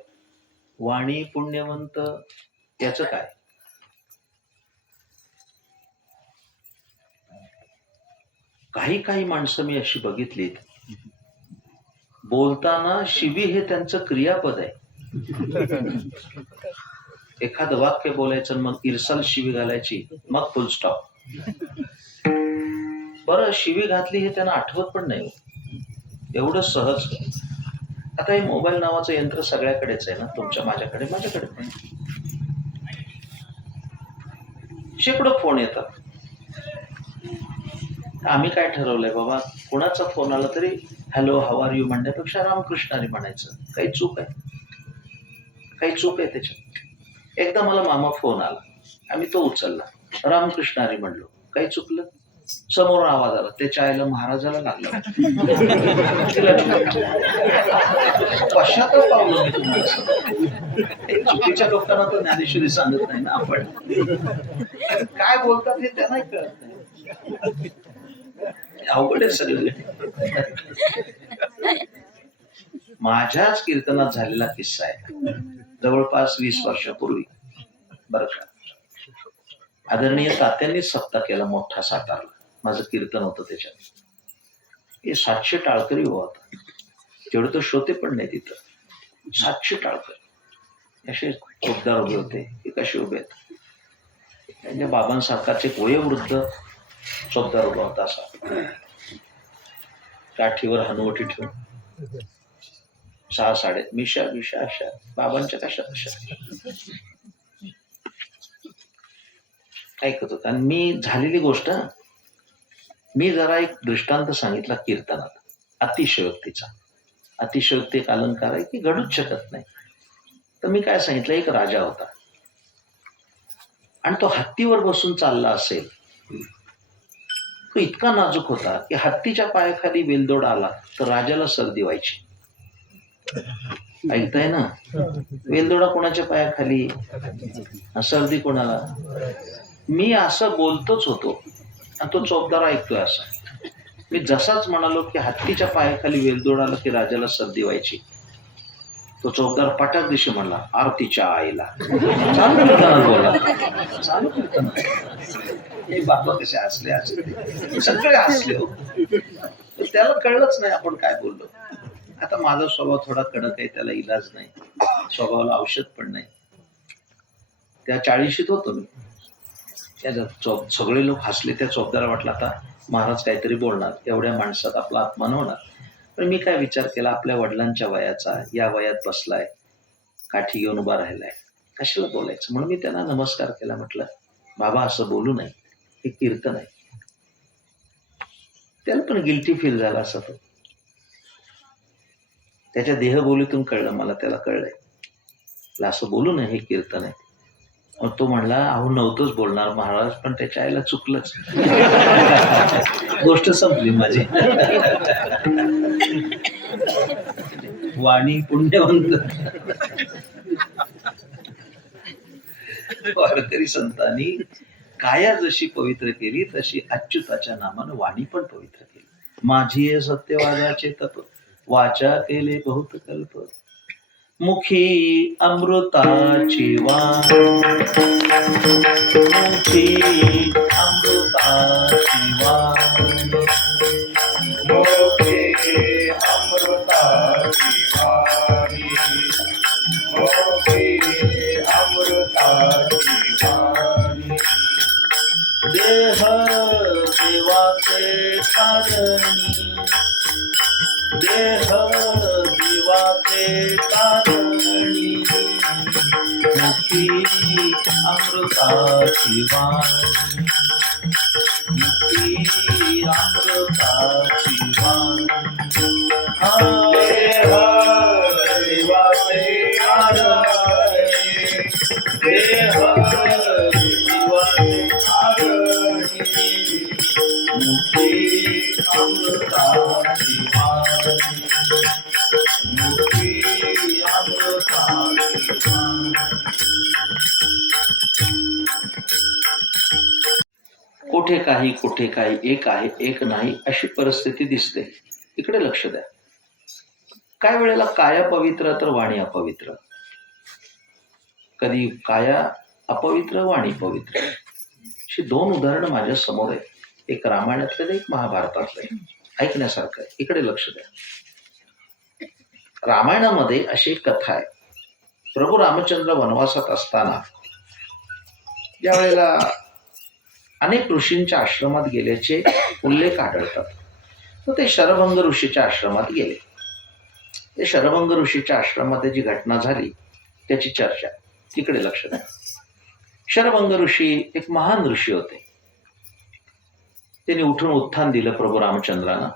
वाणी पुण्यवंत, याचं काय? काही माणसं मी अशी बघितलीत, बोलताना शिवी हे त्यांचं क्रियापद आहे. एखादं वाक्य बोलायचं, मग इरसाल शिवी घालायची, मग फुल स्टॉप. बरं, शिवी घातली हे त्यांना आठवत पण नाही, एवढं सहज. आता हे मोबाईल नावाचं यंत्र सगळ्याकडेच आहे ना, तुमच्या माझ्याकडे पण शेकडो फोन येतात. आम्ही काय ठरवलंय बाबा, कुणाचा फोन आला तरी हॅलो हाऊ आर यू म्हणण्यापेक्षा रामकृष्णारी म्हणायचं. काही चूक आहे त्याच्यात. एकदा मला मामा फोन आला, आम्ही तो उचलला, रामकृष्णारी म्हणलो, काही चुकलं? समोर आवाज आला, त्याच्या आईला महाराजाला लागला. पश्चाताप पावलं मी तुम्हाला. चुकीच्या लोकांना तर ज्ञानेश्वरी सांगत नाही ना आपण, काय बोलतात हे त्यांनाही कळत नाही. अवघड आहे सगळं. माझ्याच कीर्तनात झालेला किस्सा आहे, जवळपास 20 वर्षापूर्वी. बरं का, आदरणीय तात्यांनीच सप्ताह केला मोठा सातारला. माझं कीर्तन होतं त्याच्यात. हे 700 टाळकरी होता. तेवढे तर श्रोते पण नाही तिथं. 700 टाळकरी असे चोपदार उभे होते. हे कसे उभे आहेत, त्यांच्या बाबांसारखाचे एक वयोवृद्ध चोपदार उभा होता, असा काठीवर हनुवटी ठेवून. 6 साडे मिशा विशा अशा बाबांच्या कशा अशा ऐकत होता. आणि मी झालेली गोष्ट, मी जरा एक दृष्टांत सांगितला कीर्तनात, अतिशयोक्तीचा. अतिशयोक्ती एक अलंकार आहे की घडूच शकत नाही. तर मी काय सांगितलं, एक राजा होता आणि तो हत्तीवर बसून चालला असेल. तो इतका नाजूक होता की हत्तीच्या पायाखाली वेलदोड आला तर राजाला सर्दी व्हायची. ऐकताय ना? वेलदोडा कोणाच्या पायाखाली, सर्दी कोणाला. मी असं बोलतोच होतो आणि तो चौकदार ऐकतोय असं. मी जसाच म्हणालो की हत्तीच्या पायाखाली वेलदोड आला की राजाला सर्दी व्हायची, तो चौकदार पटाक दिशी म्हणला, आरतीच्या आईला. चालू कीर्तनात बोला, चालू कीर्तनात. हे बाबा कसे हसले, हसले सगळे हसले हो. त्याला कळलंच नाही आपण काय बोललो. आता माझा स्वभाव थोडा कडक आहे, त्याला इलाज नाही, स्वभावाला औषध पण नाही. त्या 40शीत होतो मी. सगळे लोक हसले. त्या चौकदाराला वाटलं आता महाराज काहीतरी बोलणार, एवढ्या माणसात आपला अपमान होणार. पण मी काय विचार केला, आपल्या वडिलांच्या वयाचा, या वयात बसलाय, काठी घेऊन उभा राहिलाय, कशाला बोलायचं. म्हणून मी त्यांना नमस्कार केला. म्हटलं बाबा असं बोलू नये, हे कीर्तन आहे. त्याला पण गिल्टी फील झाला असं. तो त्याच्या देहबोलीतून कळलं मला, त्याला कळलंय असं बोलू नये, हे कीर्तन आहे. मग तो म्हणला, अहो नव्हतंच बोलणार महाराज, पण त्याच्या आईला चुकलंच. गोष्ट संपली माझी. वाणी पुण्यवंत. वारकरी संतांनी काया जशी पवित्र केली तशी अच्युताच्या नामानं वाणी पण पवित्र केली. माझी सत्यवादाचे तप, वाचा केले बहुत कल्प, मुखी अमृताची वाण, मुखी अमृताची वाण, मोठे अमृताची वाणी, मोठे अमृताची वाणी. देह देवाचे कारणी, देह देवाचे कारणी, मुखी अमृताची वाणी, मुखी अमृताची वाणी. देह देवाचे कारणी, देह देवाचे कारणी, मुखी अमृताची वाणी, मुखी अमृताची वाणी. कुठे काही एक आहे एक नाही अशी परिस्थिती दिसते. इकडे लक्ष द्या. काय वेळेला काया पवित्र तर वाणी अपवित्र. कधी काया अपवित्र, वाणी पवित्र. अशी 2 उदाहरणं माझ्या समोर आहेत. एक रामायणातलं, एक महाभारतातलं आहे. ऐकण्यासारखं आहे. इकडे लक्ष द्या. रामायणामध्ये अशी एक कथा आहे. प्रभू रामचंद्र वनवासात असताना ज्या वेळेला अनेक ऋषींच्या आश्रमात गेल्याचे उल्लेख आढळतात. तर ते शरभंग ऋषीच्या आश्रमात गेले. ते शरभंग ऋषीच्या आश्रमात जी घटना झाली त्याची चर्चा. तिकडे लक्ष द्या. शरभंग ऋषी एक महान ऋषी होते. त्यांनी उठून उत्थान दिलं प्रभू रामचंद्रांना.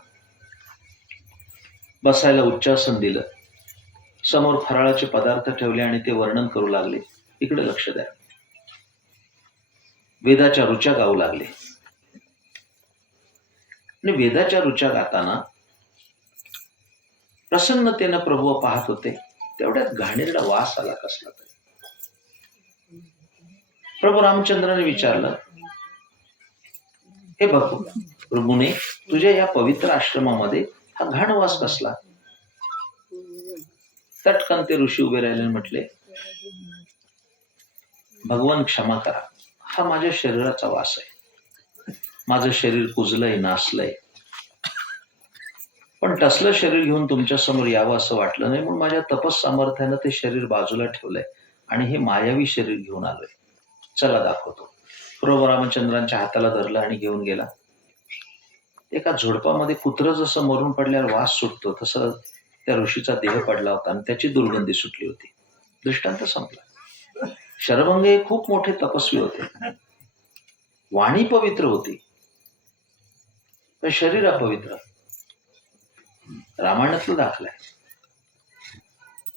बसायला उच्चासन दिलं. समोर फराळाचे पदार्थ ठेवले आणि ते वर्णन करू लागले. इकडे लक्ष द्या. वेदाच्या ऋचा गाऊ लागले. आणि वेदाच्या ऋचा गाताना प्रसन्नतेनं प्रभू पाहत होते. तेवढ्यात घाणेरडा वास आला कसला तरी. प्रभू रामचंद्राने विचारलं, हे प्रभूने, तुझ्या या पवित्र आश्रमामध्ये हा घाण वास कसला? तटकन ते ऋषी उभे राहिले आणि म्हटले, भगवान क्षमा करा, हा माझ्या शरीराचा वास आहे. माझं शरीर कुजलंय, नासलंय. पण तसलं शरीर घेऊन तुमच्या समोर यावं असं वाटलं नाही, म्हणून माझ्या तपस सामर्थ्यानं ते शरीर बाजूला ठेवलंय आणि हे मायावी शरीर घेऊन आलोय. चला दाखवतो. प्रभू रामचंद्रांच्या हाताला धरलं आणि घेऊन गेला. एका झुडपामध्ये कुत्रं जसं मरून पडल्यावर वास सुटतो तसं त्या ऋषीचा देह पडला होता आणि त्याची दुर्गंधी सुटली होती. दृष्टांत संपला. शरभंग हे खूप मोठे तपस्वी होते. वाणी पवित्र होती पण शरीर अपवित्र. रामायणातलं दाखला आहे.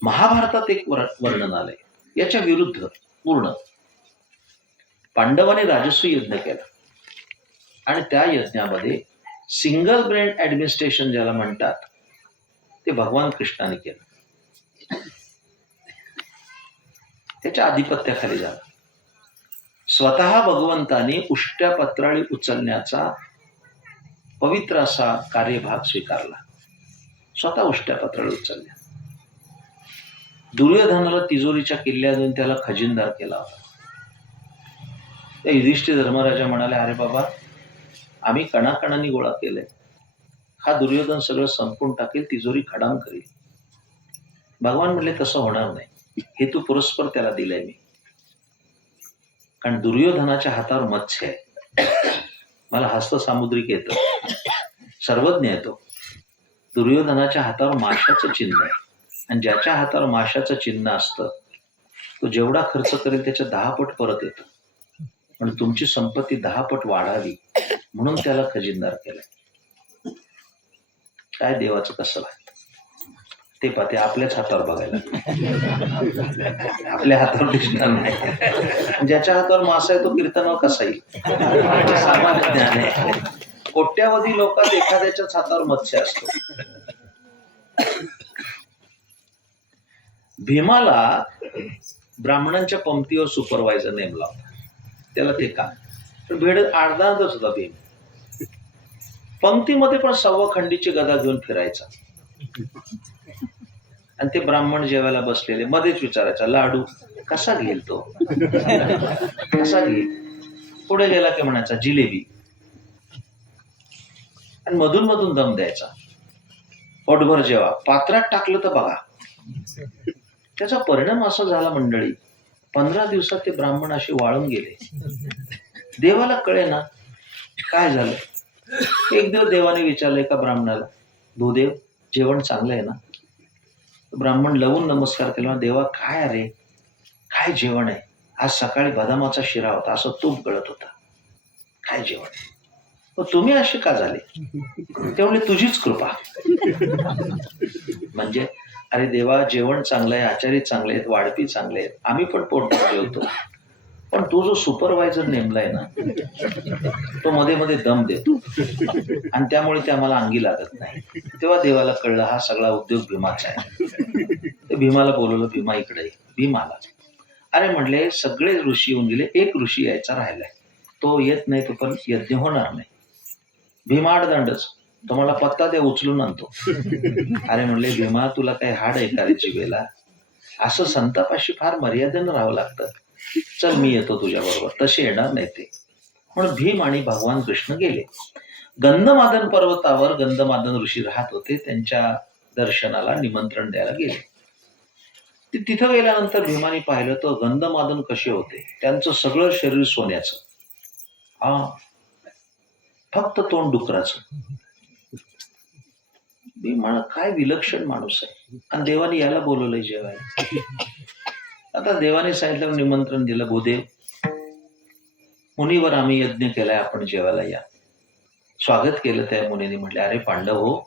महाभारतात एक वर्णन आलंय याच्या विरुद्ध पूर्ण. पांडवांनी राजस्व यज्ञ केला आणि त्या यज्ञामध्ये सिंगल ब्रेन ऍडमिनिस्ट्रेशन ज्याला म्हणतात ते भगवान कृष्णाने केलं. त्याच्या आधिपत्याखाली झालं. स्वतः भगवंतानी उष्ट्या पत्राळी उचलण्याचा पवित्र असा कार्यभाग स्वीकारला. स्वतः उष्ट्या पत्राळी उचलल्या. दुर्योधनाला तिजोरीच्या किल्ल्यात देऊन त्याला खजिनदार केला होता. त्या युधिष्ठिर धर्मराजा म्हणाले, अरे बाबा, आम्ही कणाकणांनी गोळा केलंय, हा दुर्योधन सगळं संपून टाकेल, तिजोरी खडाम करेल. भगवान म्हणले तसं होणार नाही, हेतू पुरस्पर त्याला दिलाय मी. कारण दुर्योधनाच्या हातावर मत्स्य आहे. मला हस्तसामुद्रिक येतं, सर्वज्ञ येतो. दुर्योधनाच्या हातावर माशाचं चिन्ह आहे आणि ज्याच्या हातावर माशाचं चिन्ह असतं तो जेवढा खर्च करेल त्याच्या 10 पट परत येतो. पण तुमची संपत्ती 10 पट वाढावी म्हणून त्याला खजिनदार केलाय. काय देवाचं कसं लागतं ते पाहते. आपल्याच हातावर बघायला, आपल्या हातावर दिसणार नाही. ज्याच्या हातावर मासा आहे तो कीर्तनावर कसा येईल? सामान्य ज्ञान आहे. कोट्यावधी लोकात एखाद्याच्याच हातावर मत्स्य असतो. भीमाला ब्राह्मणांच्या पंक्तीवर सुपरवायझर नेमला होता. त्याला ते का तर भेड अर्धाच होता. भीम पंक्तीमध्ये पण 1.25 खंडीची गदा घेऊन फिरायचा आणि ते ब्राह्मण जेवायला बसलेले मध्येच विचारायचा, लाडू कसा घेईल तो, कसा घेईल. पुढे गेला की म्हणायचा जिलेबी, आणि मधून मधून दम द्यायचा. पोटभर जेवा, पात्रात टाकलं तर बघा. त्याचा परिणाम असा झाला मंडळी, 15 दिवसात ते ब्राह्मण असे वाळून गेले. देवाला कळे ना काय झालं. एक दिवस देवाने विचारलं एका ब्राह्मणाला, भूदेव जेवण चांगलं आहे ना? ब्राह्मण लवून नमस्कार केला. देवा काय, अरे काय जेवण आहे? आज सकाळी बदामाचा शिरा होता, असं तूप गळत होता. काय जेवण? तुम्ही असे का झाले? त्यामुळे तुझीच कृपा. म्हणजे अरे देवा, जेवण चांगलं आहे, आचारी चांगले आहेत, वाढपी चांगले आहेत, आम्ही पण पोटभर जेवतो, पण तो जो सुपरवायझर नेमलाय ना तो मध्ये मध्ये दम देतो आणि त्यामुळे ते आम्हाला अंगी लागत नाही. तेव्हा देवाला कळलं हा सगळा उद्योग भीमाचा आहे. ते भीमाला बोलवलं, भीमा इकडे ये. भीम आला. अरे म्हणले सगळे ऋषी येऊन गेले, एक ऋषी यायचा राहिलाय, तो येत नाही, तो पण यज्ञ होणार नाही. भीमाड दंडच, तुम्हाला पत्ता द्या, उचलून आणतो. अरे म्हणले भीमा, तुला काही हाड आहे का रे जिभेला? असं संतापाशी फार मर्यादेनं राहावं लागतं. चल मी येतो तुझ्या बरोबर. तसे येणार नाही ते. म्हणून भीम आणि भगवान कृष्ण गेले. गंधमादन पर्वतावर गंधमादन ऋषी राहत होते. त्यांच्या दर्शनाला निमंत्रण द्यायला गेले. तिथं गेल्यानंतर भीमाने पाहिलं तर गंधमादन कसे होते. त्यांचं सगळं शरीर सोन्याचं, फक्त तोंड डुकराचं. मी म्हण काय विलक्षण माणूस आहे. आणि देवाने याला बोलवलंय जेवायला. आता देवाने सांगितलं, निमंत्रण दिलं, भूदेव मुनीवर आम्ही यज्ञ केलाय, आपण जेवायला या. स्वागत केलं. त्या मुनीने म्हटले, अरे पांडव हो,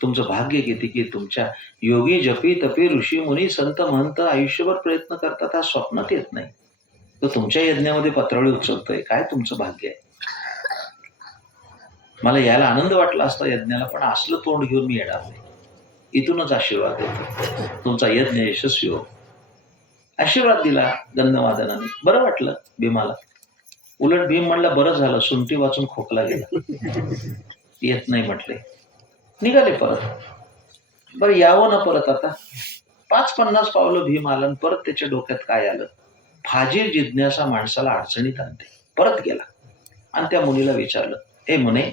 तुमचं भाग्य किती की तुमच्या योगी जपी तपी ऋषी मुनी संत महंत आयुष्यभर प्रयत्न करतात, हा स्वप्नात येत नाही. तो तुमच्या यज्ञामध्ये पत्रावळी उचलतोय, काय तुमचं भाग्य आहे. मला यायला आनंद वाटला असता यज्ञाला, पण असलं तोंड घेऊन मी येणार नाही. इथूनच आशीर्वाद देतो, तुमचा यज्ञ यशस्वी हो. आशीर्वाद दिला गंधमादनाने. बरं वाटलं भीमाला. उलट भीम म्हणलं, बरं झालं, सुंटी वाचून खोकला गेला, येत नाही म्हटले. निघाले परत. बरं यावं ना परत. आता 5-50 पावलं भीम आलं आणि परत त्याच्या डोक्यात काय आलं, फाजील जिज्ञासा माणसाला अडचणीत आणते. परत गेला आणि त्या मुनीला विचारलं, हे मुने,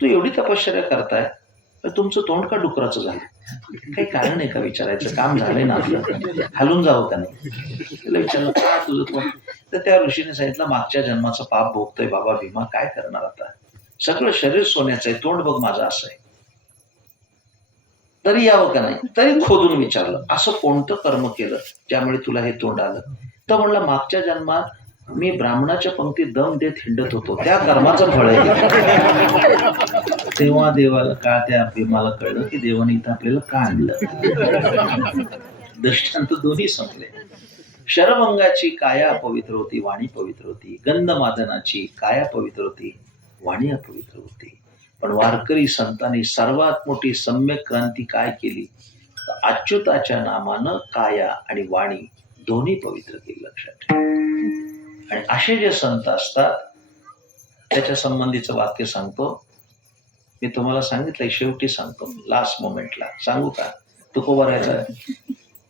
तू एवढी तपश्चर्या करताय, तर तुमचं तोंड का डुकराचं झालं? काही कारण आहे का विचारायचं? काम झालंय ना आपलं, हलून जावं का नाही? त्याला विचारलं, का तुझं तोंड? तर त्या ऋषीने सांगितलं, मागच्या जन्माचं पाप भोगतोय बाबा भीमा, काय करणार आता? सगळं शरीर सोन्याचं आहे, तोंड बघ माझं असं आहे. तरी यावं का नाही? तरी खोदून विचारलं, असं कोणतं कर्म केलं ज्यामुळे तुला हे तोंड आलं? तर म्हणला, मागच्या जन्मात मी ब्राह्मणाच्या पंक्तीत दम देत हिंडत होतो, त्या कर्माचं फळ आहे. तेव्हा देवाला का त्या भीमाला कळलं की देवाने इथं आपल्याला का आणलं. दृष्टांत दोन्ही संपले. शरभंगाची काया अपवित्र होती, वाणी पवित्र होती. गंधमादनाची काया पवित्र होती, वाणी अपवित्र होती. पण वारकरी संतांनी सर्वात मोठी सम्यक क्रांती काय केली? तर अच्युताच्या नामानं काया आणि वाणी दोन्ही पवित्र केली. लक्षात ठेवा. आणि असे जे संत असतात त्याच्या संबंधीचं वाक्य सांगतो मी. तुम्हाला सांगितलंय, शेवटी सांगतो, लास्ट मोमेंटला सांगू का? तुकोबारायचा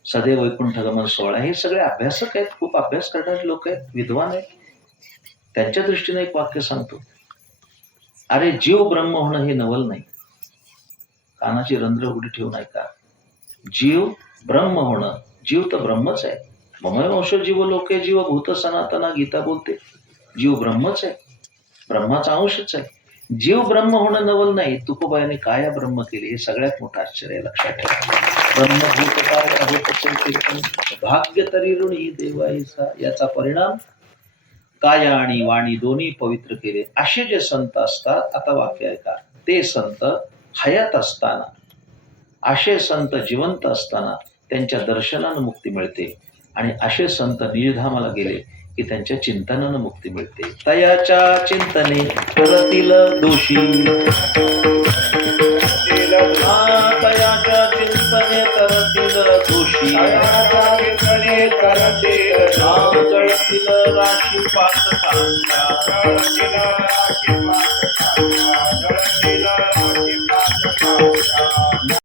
सदैव वैकुंठ गमन सोहळा, हे सगळे अभ्यासक आहेत, खूप अभ्यास करणारे लोक आहेत, विद्वान आहेत. त्यांच्या दृष्टीने एक वाक्य सांगतो. अरे जीव ब्रह्म होणं हे नवल नाही. कानाची रंध्र उघडी ठेवून ऐका. जीव ब्रह्म होणं, जीव तर ब्रह्मच आहे. ममय वंश जीव लोके जीव भूत सनातना, गीता बोलते. जीव ब्रह्मच आहे, ब्रह्माचा अंशच आहे. जीव ब्रह्म होणं नवल नाही. तुकोबाईने काया ब्रह्म केली, हे सगळ्यात मोठं आश्चर्य आहे. लक्षात ठेवा. ब्रह्मभूतकार भाग्य तरी ऋणी देवाईचा, याचा परिणाम काया आणि वाणी दोन्ही पवित्र केले. असे जे संत असतात, आता वाक्य ऐका, ते संत हयात असताना, असे संत जिवंत असताना त्यांच्या दर्शनानं मुक्ती मिळते. आणि असे संत निजधामाला गेले की त्यांच्या चिंतनानं मुक्ती मिळते. तयाच्या चिंतने करतील दोषी, तयाच्या चिंतने करतील दोषी, जळतील राशी पातकांच्या,